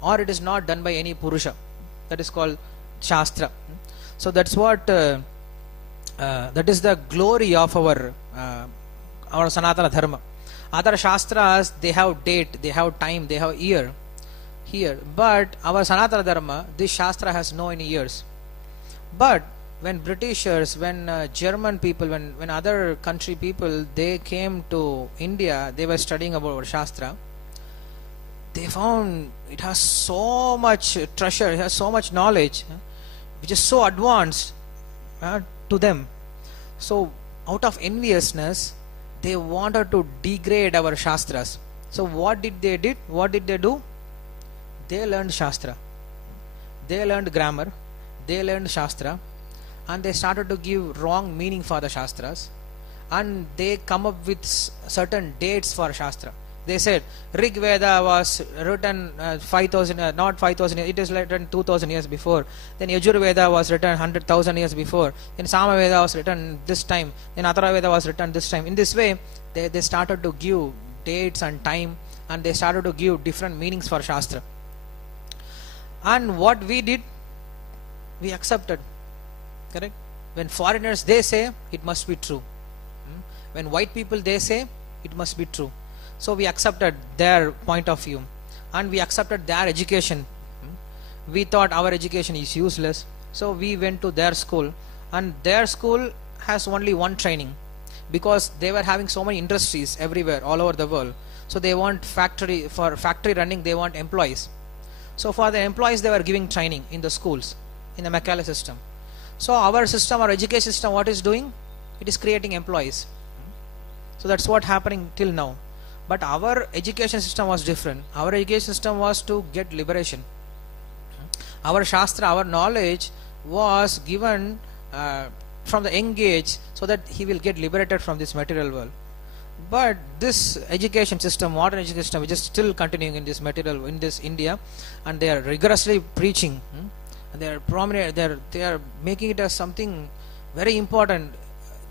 or it is not done by any Purusha. That is called Shastra. So that's what that is the glory of our Sanatana Dharma. Other Shastras, they have date, they have time, they have year here. But our Sanatana Dharma, this Shastra has no any years. But when Britishers, when German people, when other country people, they came to India, they were studying about our Shastra. They found it has so much treasure, it has so much knowledge, which is so advanced to them. So out of enviousness, they wanted to degrade our Shastras. So what did they do? They learned Shastra. They learned grammar. They learned Shastra. And they started to give wrong meaning for the Shastras. And they come up with certain dates for Shastra. They said Rig Veda was written 5,000, not 5,000, it is written 2,000 years before. Then Yajur Veda was written 100,000 years before. Then Sama Veda was written this time. Then Athara Veda was written this time. In this way, they started to give dates and time, and they started to give different meanings for Shastra. And what we did, we accepted. Correct? When foreigners, they say, it must be true. When white people, they say, it must be true. So we accepted their point of view, and we accepted their education. We thought our education is useless, so we went to their school, and their school has only one training, because they were having so many industries everywhere, all over the world. So they want factory running, they want employees. So for the employees, they were giving training in the schools, in the Macaulay system. So our system, our education system, what is doing? It is creating employees. So that's what happening till now. But our education system was different. Our education system was to get liberation. Our Shastra, our knowledge was given from the young age, so that he will get liberated from this material world. But this education system, modern education system, which is still continuing in this material, in this India, and they are rigorously preaching, and they are prominent, they are making it as something very important.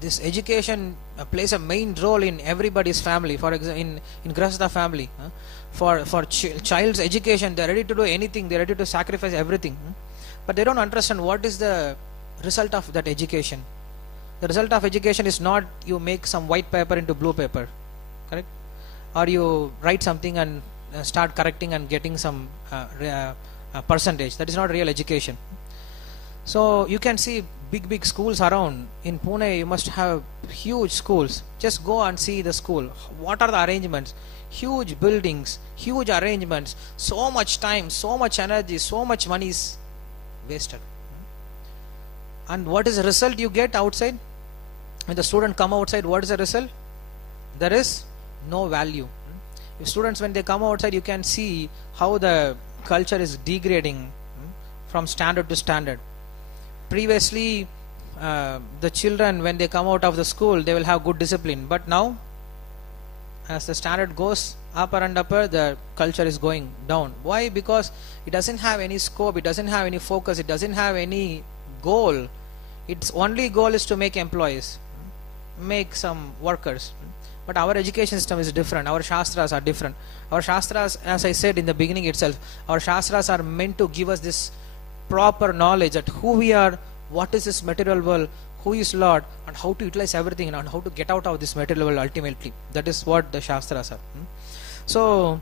This education plays a main role in everybody's family. For example, in Grahastha family, for child's education, they are ready to do anything. They are ready to sacrifice everything. But they don't understand what is the result of that education. The result of education is not you make some white paper into blue paper, correct? Or you write something and start correcting and getting some percentage. That is not real education. So you can see big schools around. In Pune, you must have huge schools. Just go and see the school. What are the arrangements? Huge buildings, huge arrangements. So much time, so much energy, so much money is wasted. And what is the result you get outside? When the student come outside, what is the result? There is no value. If students, when they come outside, you can see how the culture is degrading from standard to standard. Previously, the children, when they come out of the school, they will have good discipline. But now, as the standard goes upper and upper, the culture is going down. Why? Because it doesn't have any scope, it doesn't have any focus, it doesn't have any goal. Its only goal is to make employees, make some workers. But our education system is different. Our shastras are different. Our shastras, as I said in the beginning itself, our shastras are meant to give us this proper knowledge that who we are, what is this material world, who is Lord, and how to utilize everything, and how to get out of this material world ultimately. That is what the shastras are. So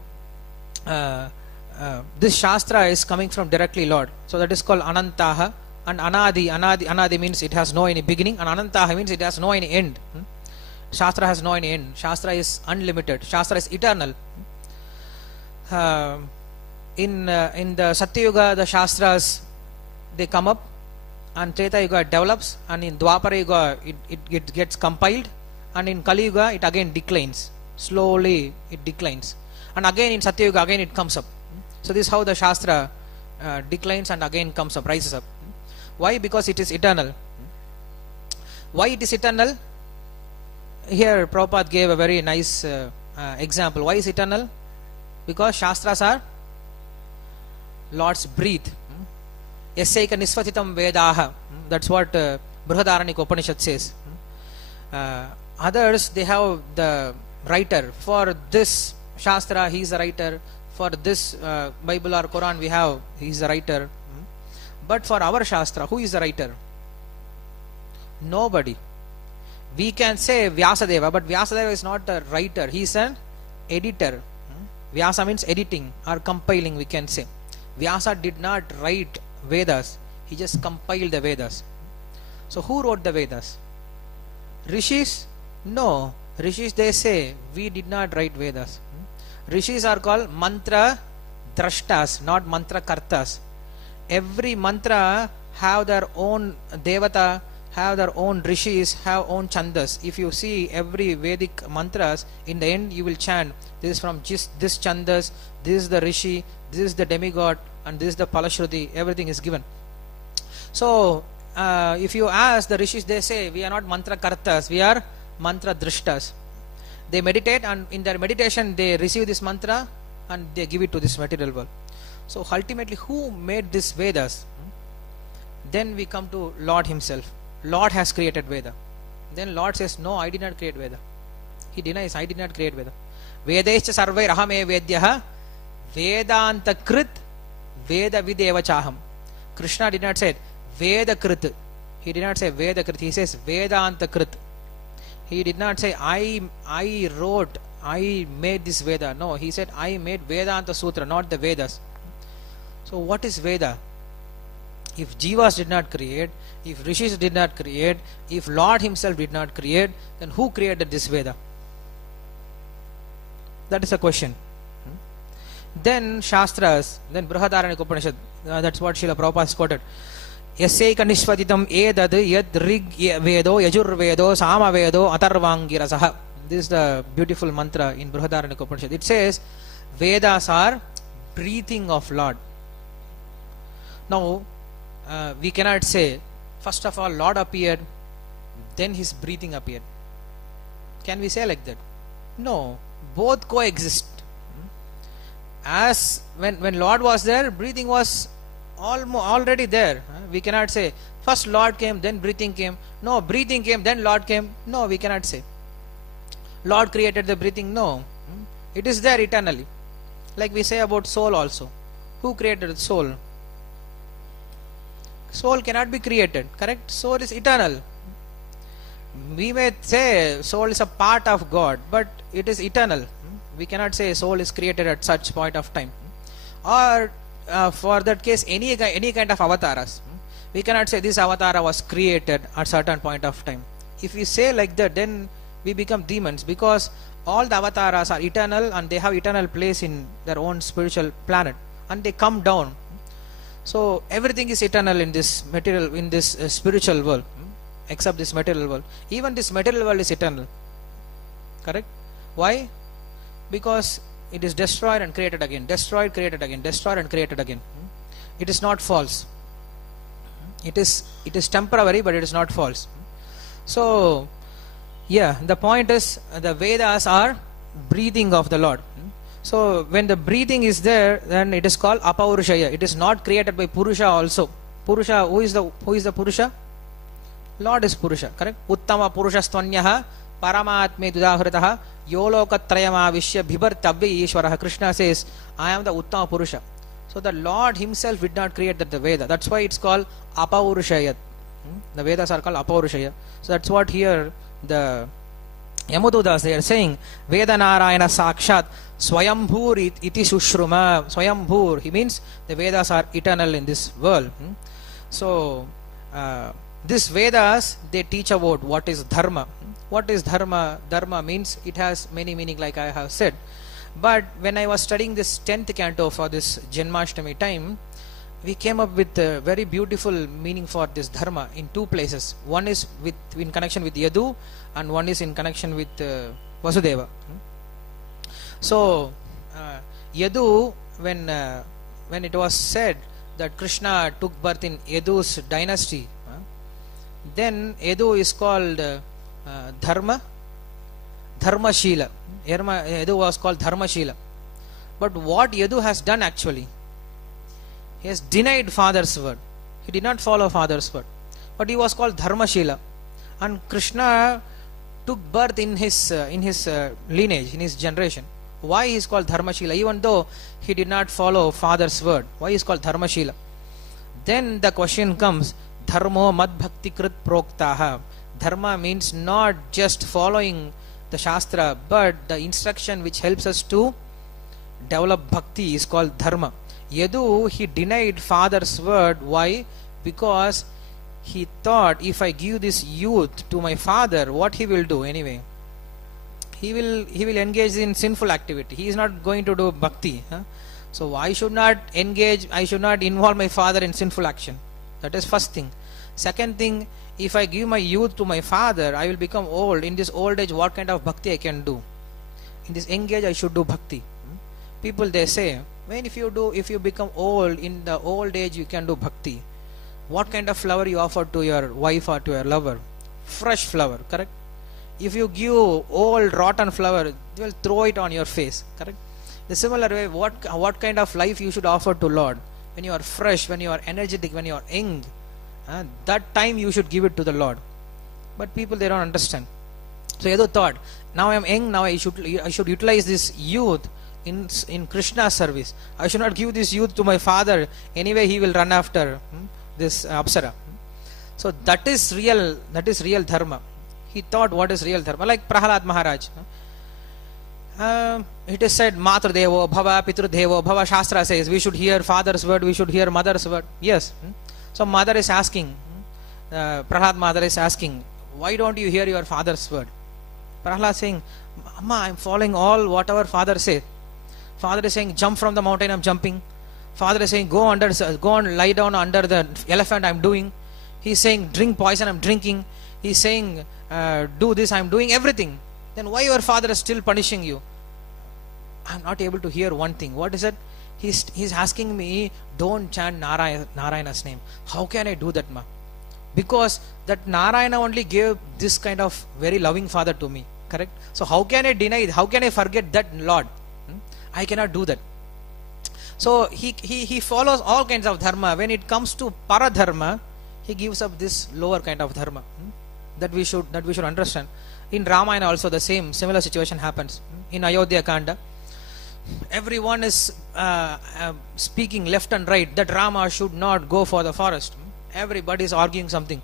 this shastra is coming from directly Lord. So that is called Anantaha. And Anadi means it has no any beginning, and Anantaha means it has no any end. Shastra has no any end. Shastra is unlimited. Shastra is eternal. In the Satya Yuga, the Shastras, they come up, and Treta Yuga develops, and in Dwapara Yuga it gets compiled, and in Kali Yuga it again declines. Slowly it declines, and again in Satya Yuga again it comes up. So this is how the Shastra declines and again comes up, rises up. Why? Because it is eternal. Why it is eternal? Here Prabhupada gave a very nice example. Why is eternal? Because Shastras are Lord's breath. Yasaika nisvatitam vedaha. That's what Brihadaranyaka Upanishad says. Others, they have the writer. For this Shastra, he is the writer. For this Bible or Quran, we have, he is the writer. But for our Shastra, who is the writer? Nobody. We can say Vyasadeva, but Vyasadeva is not a writer. He is an editor. Vyasa means editing or compiling, we can say. Vyasa did not write Vedas. He just compiled the Vedas. So who wrote the Vedas? Rishis? No. Rishis, they say, we did not write Vedas. Rishis are called mantra drashtas, not mantra kartas. Every mantra have their own devata, have their own rishis, have own chandas. If you see every Vedic mantras, in the end you will chant, this is from just this chandas, this is the rishi, this is the demigod, and this is the palashruti. Everything is given. So if you ask the rishis, they say, we are not mantra kartas, we are mantra drishtas. They meditate, and in their meditation they receive this mantra and they give it to this material world. So ultimately, who made this Vedas? Then we come to Lord himself. Lord has created Veda. Then Lord says, no, I did not create Veda. He denies, I did not create Veda. Vedescha sarvai rahame vedyaha vedanta krit veda videva chaham. Krishna did not say Veda krit. He did not say Veda krit. He says Vedanta krit. He did not say I wrote, I made this Veda. No, he said I made Vedanta Sutra, not the Vedas. So what is Veda? If Jivas did not create, if Rishis did not create, if Lord himself did not create, then who created this Veda? That is a question. Then Shastras, then Brihadaranyaka Upanishad, that's what Srila Prabhupada has quoted. Yasaika nishvatitam edad yad rig vedo yajur vedo sama vedo atarvangirasaha. This is the beautiful mantra in Brihadaranyaka Upanishad. It says, Vedas are breathing of Lord. Now, we cannot say, first of all, Lord appeared, then his breathing appeared. Can we say like that? No, both coexist. As when Lord was there, breathing was already there. We cannot say, first Lord came, then breathing came. No, breathing came, then Lord came. No, we cannot say. Lord created the breathing. No, it is there eternally. Like we say about soul also. Who created the soul? Soul cannot be created, correct? Soul is eternal. We may say soul is a part of God, but it is eternal. We cannot say soul is created at such point of time. Or for that case, any kind of avatars. We cannot say this avatar was created at certain point of time. If we say like that, then we become demons, because all the avatars are eternal and they have eternal place in their own spiritual planet, and they come down. So everything is eternal in this material, in this spiritual world, except this material world. Even this material world is eternal. Correct? Why? Because it is destroyed and created again, destroyed, created again, destroyed and created again. It is not false. It is temporary, but it is not false. So yeah, the point is the Vedas are breathing of the Lord. So when the breathing is there, then it is called Apaurusaya. It is not created by Purusha also. Purusha, who is the Purusha? Lord is Purusha, correct? Uttama Purushastvanyaha Paramatme Dudahritaha Yolokatrayama Vishya Bhibartavya Ishwaraha. Krishna says, I am the Uttama Purusha. So the Lord himself did not create the Veda. That's why it's called Apaurusayat. The Vedas are called Apaurusaya. So that's what here the Yamadudas, they are saying, Veda Narayana Sakshat Swayambhur iti Sushruma. Swayambhur, he means the Vedas are eternal in this world. So these Vedas, they teach about what is Dharma. What is Dharma? Dharma means it has many meaning, like I have said. But when I was studying this 10th canto for this Janmashtami time, we came up with a very beautiful meaning for this Dharma in two places. One is in connection with Yadu, and one is in connection with Vasudeva. So Yadu, when it was said that Krishna took birth in Yadu's dynasty, then Yadu is called Dharmashila. Yadu was called Dharmashila. But what Yadu has done actually, he has denied father's word. He did not follow father's word. But he was called Dharmashila. And Krishna took birth in his lineage, in his generation. Why he is called Dharmashila? Even though he did not follow father's word. Why he is called Dharmashila? Then the question comes, Dharmo mad bhakti krit proktaha. Dharma means not just following the Shastra, but the instruction which helps us to develop bhakti is called Dharma. Yadu, he denied father's word. Why? Because he thought, if I give this youth to my father, what he will do anyway? He will engage in sinful activity. He is not going to do bhakti. So I should not involve my father in sinful action. That is first thing. Second thing, if I give my youth to my father, I will become old. In this old age, what kind of bhakti I can do? In this young age, I should do bhakti. People, they say, if you become old, in the old age you can do bhakti. What kind of flower you offer to your wife or to your lover? Fresh flower, correct? If you give old rotten flower, they will throw it on your face, correct? The similar way, what kind of life you should offer to Lord? When you are fresh, when you are energetic, when you are young, that time you should give it to the Lord. But people, they don't understand. So Yadu thought, now I am young, now I should utilize this youth in Krishna's service. I should not give this youth to my father. Anyway, he will run after this Apsara. So that is real Dharma. He thought, what is real Dharma? Like Prahalad Maharaj. It is said, Matru Devo Bhava, Pitru Devo Bhava. Shastra says, we should hear father's word, we should hear mother's word. Yes. So mother is asking, Prahalad mother is asking, why don't you hear your father's word? Prahalad saying, Amma, I am following all whatever father says. Father is saying, jump from the mountain, I am jumping. Father is saying, go and lie down under the elephant, I am doing. He is saying, drink poison, I am drinking. He is saying, do this, I am doing everything. Then why your father is still punishing you? I am not able to hear one thing. What is it? He is asking me, don't chant Narayana's name. How can I do that, ma? Because that Narayana only gave this kind of very loving father to me. Correct? So how can I deny it? How can I forget that Lord? I cannot do that. So he follows all kinds of dharma. When it comes to paradharma, he gives up this lower kind of dharma. That we should understand. In Ramayana also the similar situation happens. In Ayodhya Kanda, everyone is speaking left and right that Rama should not go for the forest. Everybody is arguing something.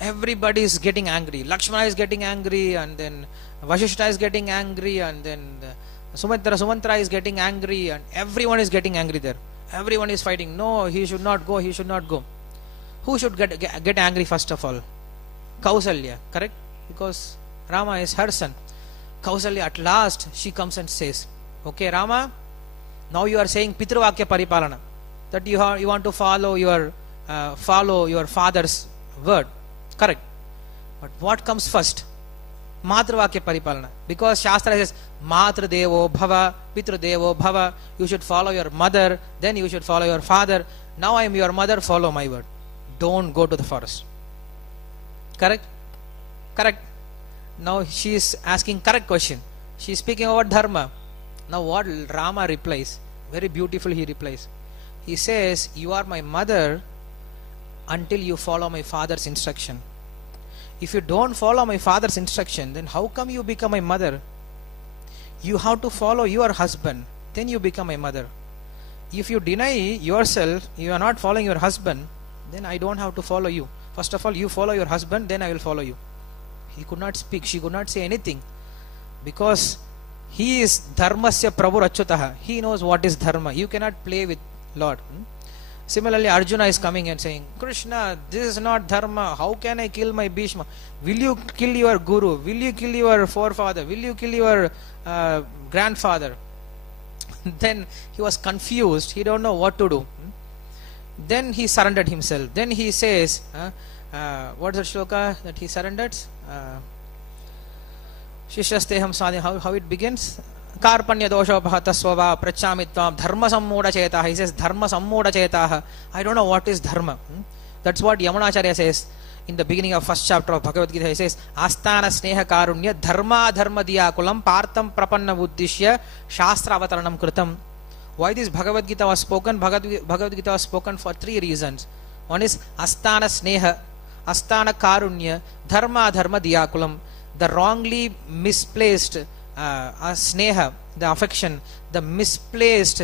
Everybody is getting angry. Lakshmana is getting angry, and then Vashishta is getting angry, and then Sumantra is getting angry, and everyone is getting angry there. Everyone is fighting. No, he should not go, he should not go. Who should get angry first of all? Kausalya, correct? Because Rama is her son. Kausalya, at last she comes and says, okay Rama, now you are saying Pitruvakya Paripalana, that you want to follow your father's word, correct? But what comes first? Matruvakya Paripalana. Because Shastra says Matra Devo Bhava, Pitru Devo Bhava, you should follow your mother, then you should follow your father. Now I am your mother, follow my word. Don't go to the forest. Correct? Correct. Now she is asking correct question. She is speaking about dharma. Now what Rama replies, very beautiful he replies. He says, you are my mother until you follow my father's instruction. If you don't follow my father's instruction, then how come you become my mother? You have to follow your husband, then you become my mother. If you deny yourself, you are not following your husband, then I don't have to follow you. First of all, you follow your husband, then I will follow you. He could not speak, she could not say anything, because he is dharmasya prabhurachyutaha. He knows what is dharma. You cannot play with Lord. Similarly, Arjuna is coming and saying, Krishna, this is not dharma. How can I kill my Bhishma? Will you kill your guru? Will you kill your forefather? Will you kill your grandfather? Then he was confused. He don't know what to do. Then he surrendered himself. Then he says, what's the shloka that he surrendered? Shishasteham sadhi. How it begins? Karpanya doshopahata swava prachamitvam dharma sammoda chetaha. He says dharma sammoda chetaha. I don't know what is dharma. That's what Yamunacharya says in the beginning of first chapter of Bhagavad Gita. He says Asthana sneha karunya dharma dharma diyakulam partam prapanna buddhishya shastra avataranam kritam. Why this Bhagavad Gita was spoken? Bhagavad Gita was spoken for three reasons. One is Asthana sneha, Asthana karunya, dharma dharma diyakulam. The wrongly misplaced sneha, the affection, the misplaced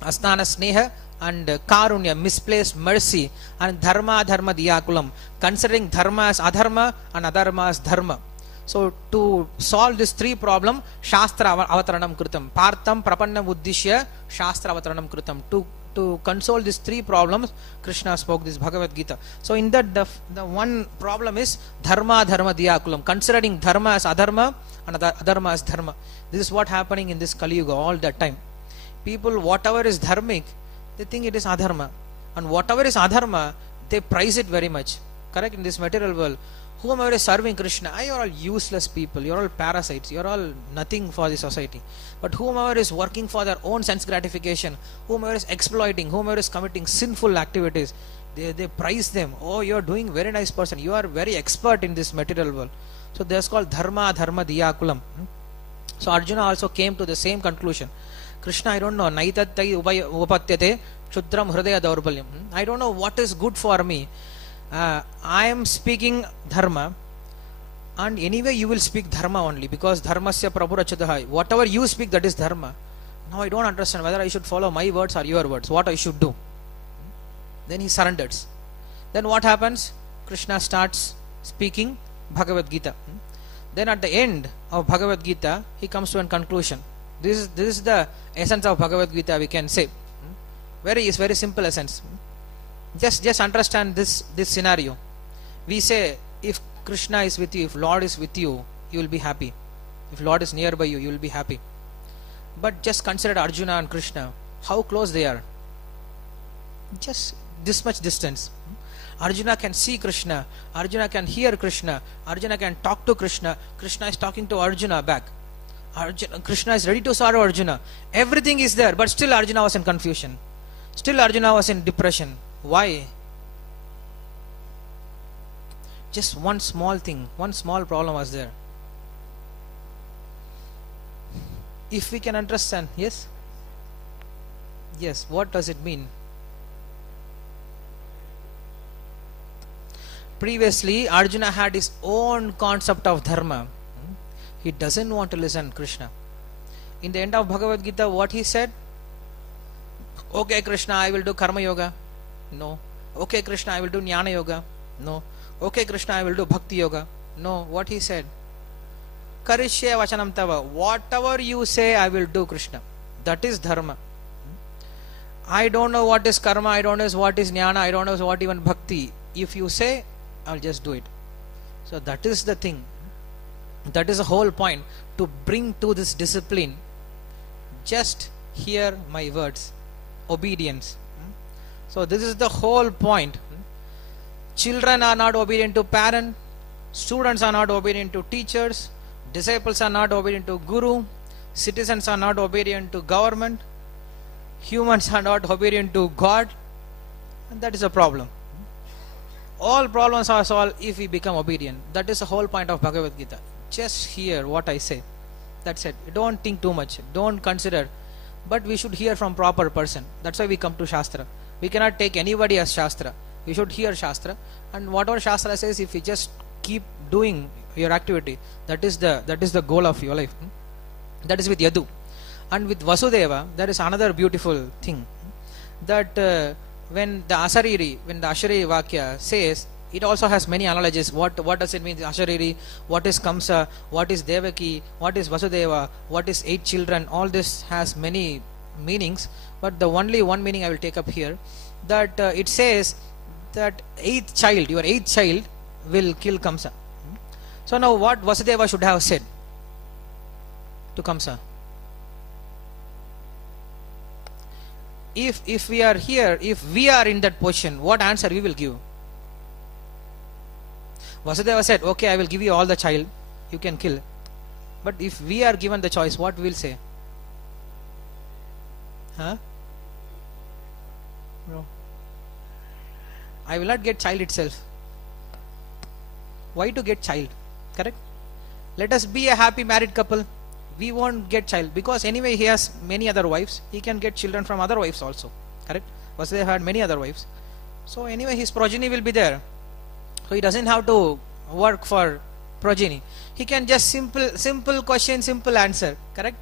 asthana sneha, and karunya, misplaced mercy, and dharma dharma diyakulam, considering dharma as adharma and adharma as dharma. So to solve this three problem, shastra avataranam kritam, partam prapanna buddhishya shastra avataranam kritam. To console these three problems, Krishna spoke this Bhagavad Gita. So in that the one problem is dharma dharma diyakulam, considering dharma as adharma and adharma as dharma. This is what happening in this Kali Yuga all that time. People, whatever is dharmic, they think it is adharma, and whatever is adharma, they prize it very much. Correct? In this material world, whomever is serving Krishna, you are all useless people, you are all parasites, you are all nothing for the society. But whomever is working for their own sense gratification, whomever is exploiting, whomever is committing sinful activities, they prize them. Oh, you are doing very nice person, you are very expert in this material world. So that's called dharma dharma diyakulam. So Arjuna also came to the same conclusion. Krishna, I don't know, naitattai upatyate chudram hridaya daurbalyam. I don't know what is good for me. I am speaking dharma, and anyway you will speak dharma only, because dharmasya prabhurachyutaha. Whatever you speak, that is dharma. Now I don't understand whether I should follow my words or your words, what I should do. Then he surrenders. Then what happens? Krishna starts speaking Bhagavad Gita. Then at the end of Bhagavad Gita, he comes to a conclusion. This is the essence of Bhagavad Gita, we can say. Very simple essence. Just understand this scenario. We say, if Krishna is with you, if Lord is with you, you will be happy. If Lord is nearby you, you will be happy. But just consider Arjuna and Krishna, how close they are. Just this much distance. Arjuna can see Krishna, Arjuna can hear Krishna, Arjuna can talk to Krishna, Krishna is talking to Arjuna back. Krishna is ready to serve Arjuna. Everything is there, but still Arjuna was in confusion. Still Arjuna was in depression. Why? Just one small thing, one small problem was there. If we can understand, yes? Yes, what does it mean? Previously, Arjuna had his own concept of dharma. He doesn't want to listen to Krishna. In the end of Bhagavad Gita, what he said? Okay, Krishna, I will do karma yoga. No. Okay, Krishna, I will do jnana yoga. No. Okay, Krishna, I will do bhakti yoga. No. What he said? Karishye vachanam tava. Whatever you say, I will do, Krishna. That is dharma. I don't know what is karma, I don't know what is jnana, I don't know what even bhakti. If you say, I'll just do it. So that is the thing. That is the whole point, to bring to this discipline. Just hear my words. Obedience. So this is the whole point. Children are not obedient to parents. Students are not obedient to teachers. Disciples are not obedient to guru. Citizens are not obedient to government. Humans are not obedient to God. And that is a problem. All problems are solved if we become obedient. That is the whole point of Bhagavad Gita. Just hear what I say. That's it. Don't think too much. Don't consider. But we should hear from proper person. That's why we come to Shastra. We cannot take anybody as Shastra. We should hear Shastra. And whatever Shastra says, if you just keep doing your activity, that is the goal of your life. That is with Yadu. And with Vasudeva, there is another beautiful thing. That when the Asariri Vakya says, it also has many analogies. What does it mean, Ashariri? What is Kamsa? What is Devaki? What is Vasudeva? What is 8 children? All this has many meanings. But the only one meaning I will take up here, that it says that your 8th child will kill Kamsa. So now what Vasudeva should have said to Kamsa? If we are here, if we are in that position, what answer we will give? Vasudeva said, okay, I will give you all the child, you can kill. But if we are given the choice, what we will say? Huh? No. I will not get child itself. Why to get child? Correct? Let us be a happy married couple. We won't get child, because anyway he has many other wives. He can get children from other wives also. Correct? Vasudeva had many other wives. So anyway his progeny will be there. So he doesn't have to work for progeny. He can just simple question, simple answer. Correct?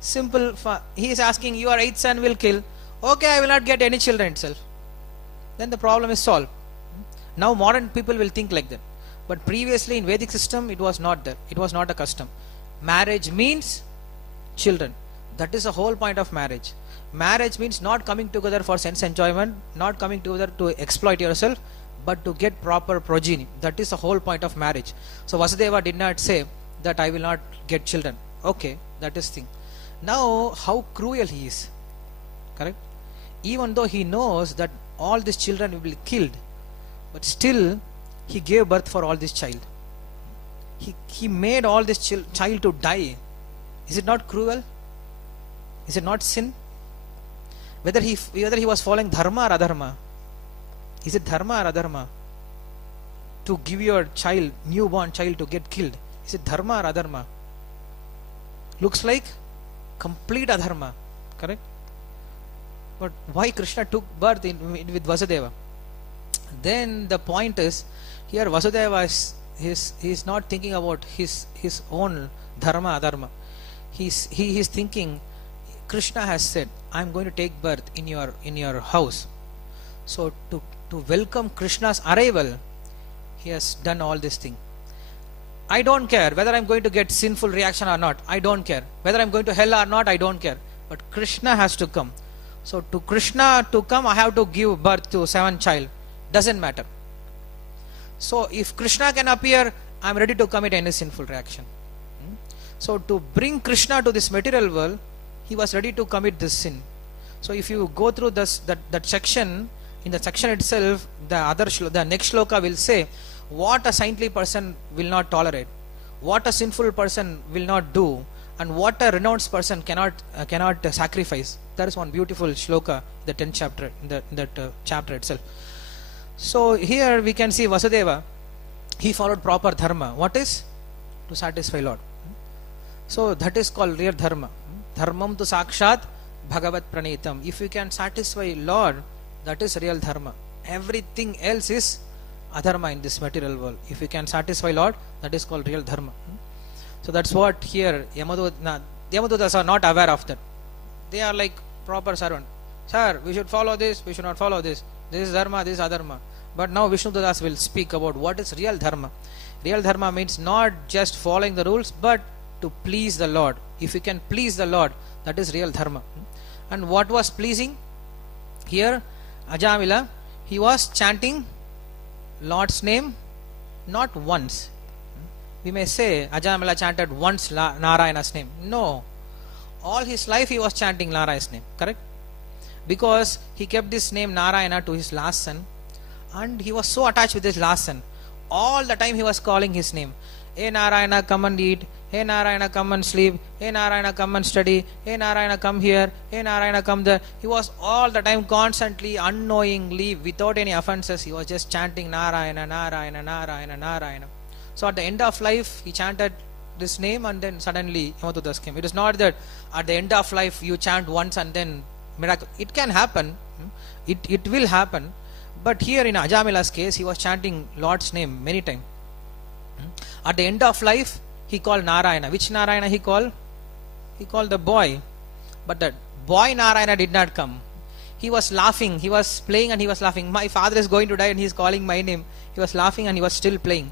Simple. He is asking, your 8th son will kill. Okay, I will not get any children itself. Then the problem is solved. Now modern people will think like that. But previously in Vedic system it was not there. It was not a custom. Marriage means children. That is the whole point of marriage. Marriage means not coming together for sense enjoyment, not coming together to exploit yourself, but to get proper progeny. That is the whole point of marriage. So Vasudeva did not say that I will not get children. Okay, that is thing. Now how cruel he is. Correct? Even though he knows that all these children will be killed, but still he gave birth for all this child. He made all this child to die. Is it not cruel? Is it not sin? Whether he was following dharma or adharma. Is it dharma or adharma? To give your child, newborn child, to get killed. Is it dharma or adharma? Looks like complete adharma. Correct? But why Krishna took birth with Vasudeva? Then the point is, here Vasudeva is not thinking about his own dharma adharma. He is thinking, Krishna has said, I am going to take birth in your house. So to welcome Krishna's arrival, he has done all this thing. I don't care whether I am going to get sinful reaction or not. I don't care whether I am going to hell or not. I don't care. But Krishna has to come. So to Krishna to come, I have to give birth to 7 child. Doesn't matter. So if Krishna can appear, I am ready to commit any sinful reaction. So to bring Krishna to this material world, he was ready to commit this sin. So if you go through that section, in the section itself, the next shloka will say what a saintly person will not tolerate, what a sinful person will not do, and what a renounced person cannot sacrifice. That is one beautiful shloka, the 10th chapter, in that chapter itself. So here we can see Vasudeva, he followed proper dharma. What is? To satisfy Lord. So that is called real dharma. Dharmam tu sakshat bhagavat pranitam. If you can satisfy Lord, that is real dharma. Everything else is adharma in this material world. If you can satisfy Lord, that is called real dharma. So that's what here Yamadutas are not aware of that. They are like proper servant. Sir, we should follow this, we should not follow this. This is dharma, this is adharma. But now Vishnudutas will speak about what is real dharma. Real dharma means not just following the rules, but to please the Lord. If you can please the Lord, that is real dharma. And what was pleasing? Here, Ajamila, he was chanting Lord's name not once. We may say Ajamila chanted once Narayana's name. No. All his life he was chanting Narayana's name. Correct? Because he kept this name Narayana to his last son, and he was so attached with his last son. All the time he was calling his name. Hey Narayana, come and eat. Hey Narayana, come and sleep. Hey Narayana, come and study. Hey Narayana, come here. Hey Narayana, come there. He was all the time constantly, unknowingly, without any offenses, he was just chanting Narayana, Narayana, Narayana, Narayana. So at the end of life, he chanted this name, and then suddenly Yamatudas came. It is not that at the end of life you chant once and then miracle. It can happen. It will happen. But here in Ajamila's case, he was chanting Lord's name many times. At the end of life, he called Narayana. Which Narayana he called? He called the boy. But the boy Narayana did not come. He was laughing. He was playing and he was laughing. My father is going to die and he is calling my name. He was laughing and he was still playing.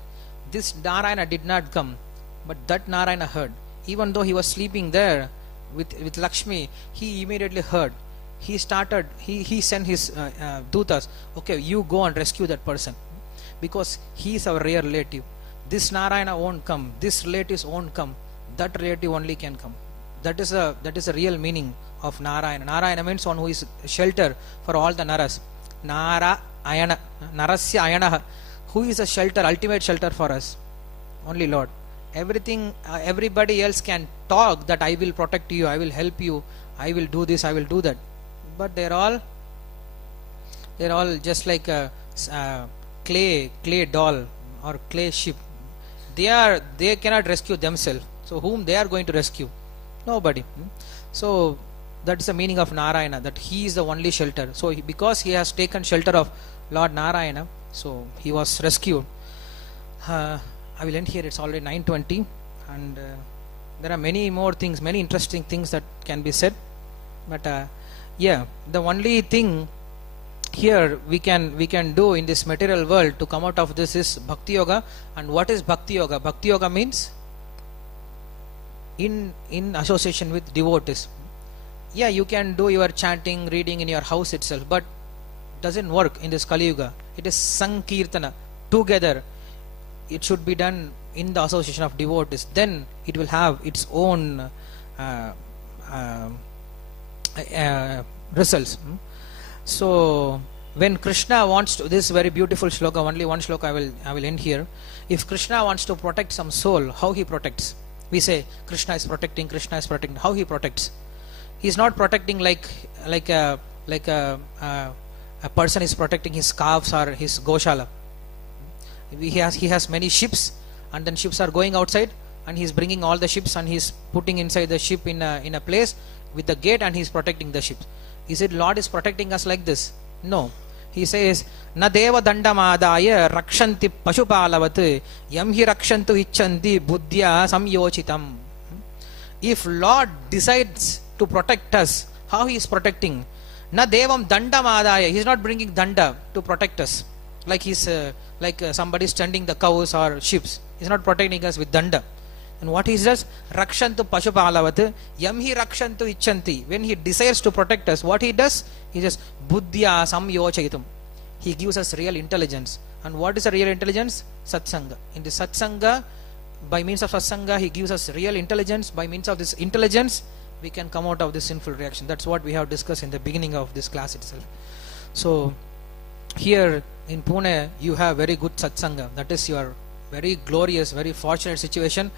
This Narayana did not come. But that Narayana heard. Even though he was sleeping there with Lakshmi, he immediately heard. He started, he sent his dutas. Okay, you go and rescue that person. Because he is our real relative. This Narayana won't come. This relatives won't come. That relative only can come. That is the real meaning of Narayana. Narayana means one who is shelter for all the Naras. Narayana. Narasya Ayanaha. Who is a shelter, ultimate shelter for us? Only Lord. Everything, everybody else can talk that I will protect you, I will help you, I will do this, I will do that. But they're all just like a clay doll or clay ship. They cannot rescue themselves. So whom they are going to rescue? Nobody. So that is the meaning of Narayana, that he is the only shelter. So because he has taken shelter of Lord Narayana, so he was rescued. I will end here. It's already 9:20, and there are many more things, many interesting things that can be said. But yeah, the only thing here we can do in this material world to come out of this is Bhakti Yoga. And what is Bhakti Yoga? Bhakti Yoga means in association with devotees. Yeah, you can do your chanting, reading in your house itself, but doesn't work in this Kali Yuga. It is Sankirtana. Together, it should be done in the association of devotees. Then it will have its own results. So when Krishna wants to, this very beautiful shloka, only one shloka I will end here. If Krishna wants to protect some soul, how he protects? We say Krishna is protecting, Krishna is protecting. How he protects? He is not protecting like a person is protecting his calves or his goshala. He has many ships, and then ships are going outside, and he is bringing all the ships and he is putting inside the ship in a place with the gate, and he is protecting the ships. Is it Lord is protecting us like this? No. He says, Na deva dandamadaya rakshanti pashupalavat yam hi rakshantu ichanti buddhya samyochitam. If Lord decides to protect us, how he is protecting? Na devam dandamadaya. He is not bringing danda to protect us. Like he's somebody standing the cows or ships. He's not protecting us with danda. And what he does? Rakshantu pashupalavat yam hi rakshantu ichanti. When he desires to protect us, what he does? He says buddhya samyochaitum. He gives us real intelligence. And what is the real intelligence? Satsanga. In the satsanga, by means of satsanga, he gives us real intelligence. By means of this intelligence, we can come out of this sinful reaction. That's what we have discussed in the beginning of this class itself. So here in Pune, you have very good satsanga. That is your very glorious, very fortunate situation.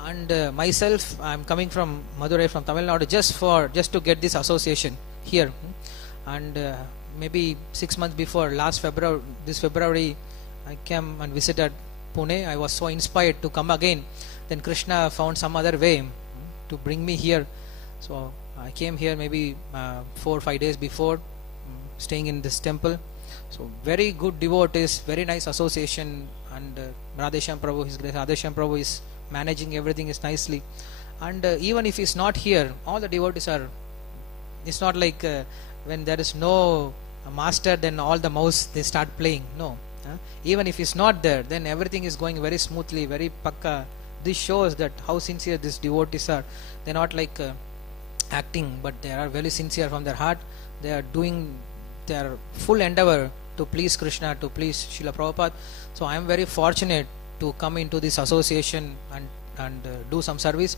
And myself, I am coming from Madurai, from Tamil Nadu, just to get this association here. And maybe 6 months before, this February, I came and visited Pune. I was so inspired to come again. Then Krishna found some other way to bring me here. So I came here maybe 4 or 5 days before, staying in this temple. So very good devotees, very nice association, and Radhesham Prabhu, His Grace Radhesham Prabhu is managing everything is nicely. And even if he's not here, all the devotees are. It's not like when there is no master, then all the mouse they start playing. No, even if he's not there, then everything is going very smoothly, very pakka. This shows that how sincere these devotees are. They're not like acting, but they are very sincere from their heart. They are doing their full endeavor to please Krishna, to please Srila Prabhupada. So I am very fortunate to come into this association and do some service.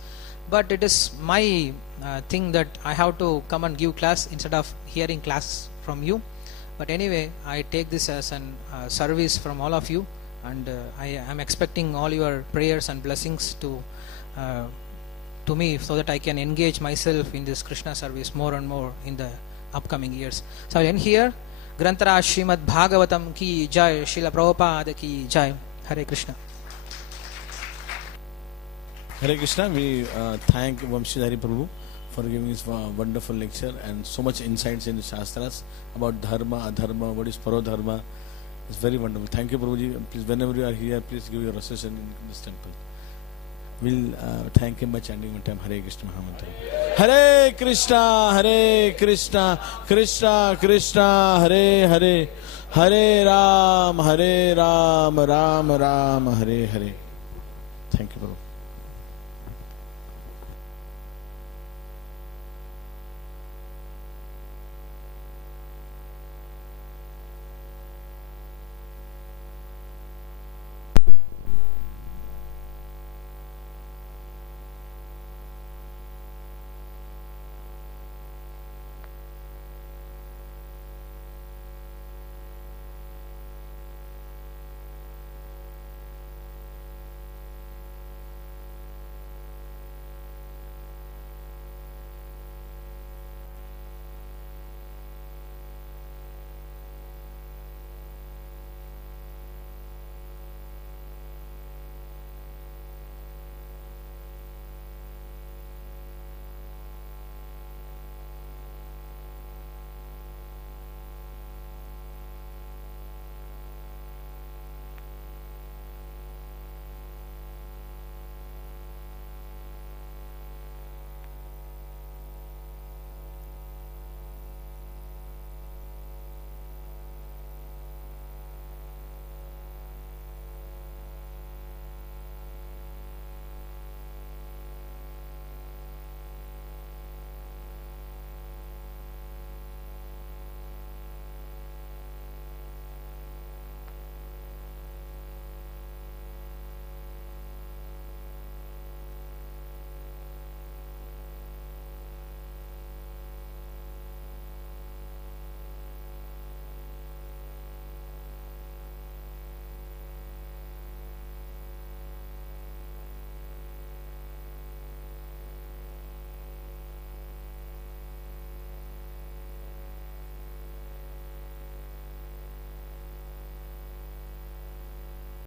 But it is my thing that I have to come and give class instead of hearing class from you. But anyway, I take this as an service from all of you, and I am expecting all your prayers and blessings to me, so that I can engage myself in this Krishna service more and more in the upcoming years. So I will end here. Grantara Srimad Bhagavatam ki jai, Srila Prabhupada ki jai. Hare Krishna. Hare Krishna. We thank Vamshidhari Prabhu for giving this wonderful lecture and so much insights in the Shastras about Dharma, Adharma, what is Parodharma. It's very wonderful. Thank you, Prabhuji. Please, whenever you are here, please give your association in this temple. We'll thank him by chanting one time Hare Krishna Mahamantra. Hare Krishna, Hare Krishna, Krishna Krishna, Hare Hare, Hare Ram, Ram Ram, Hare Hare. Thank you, Prabhu.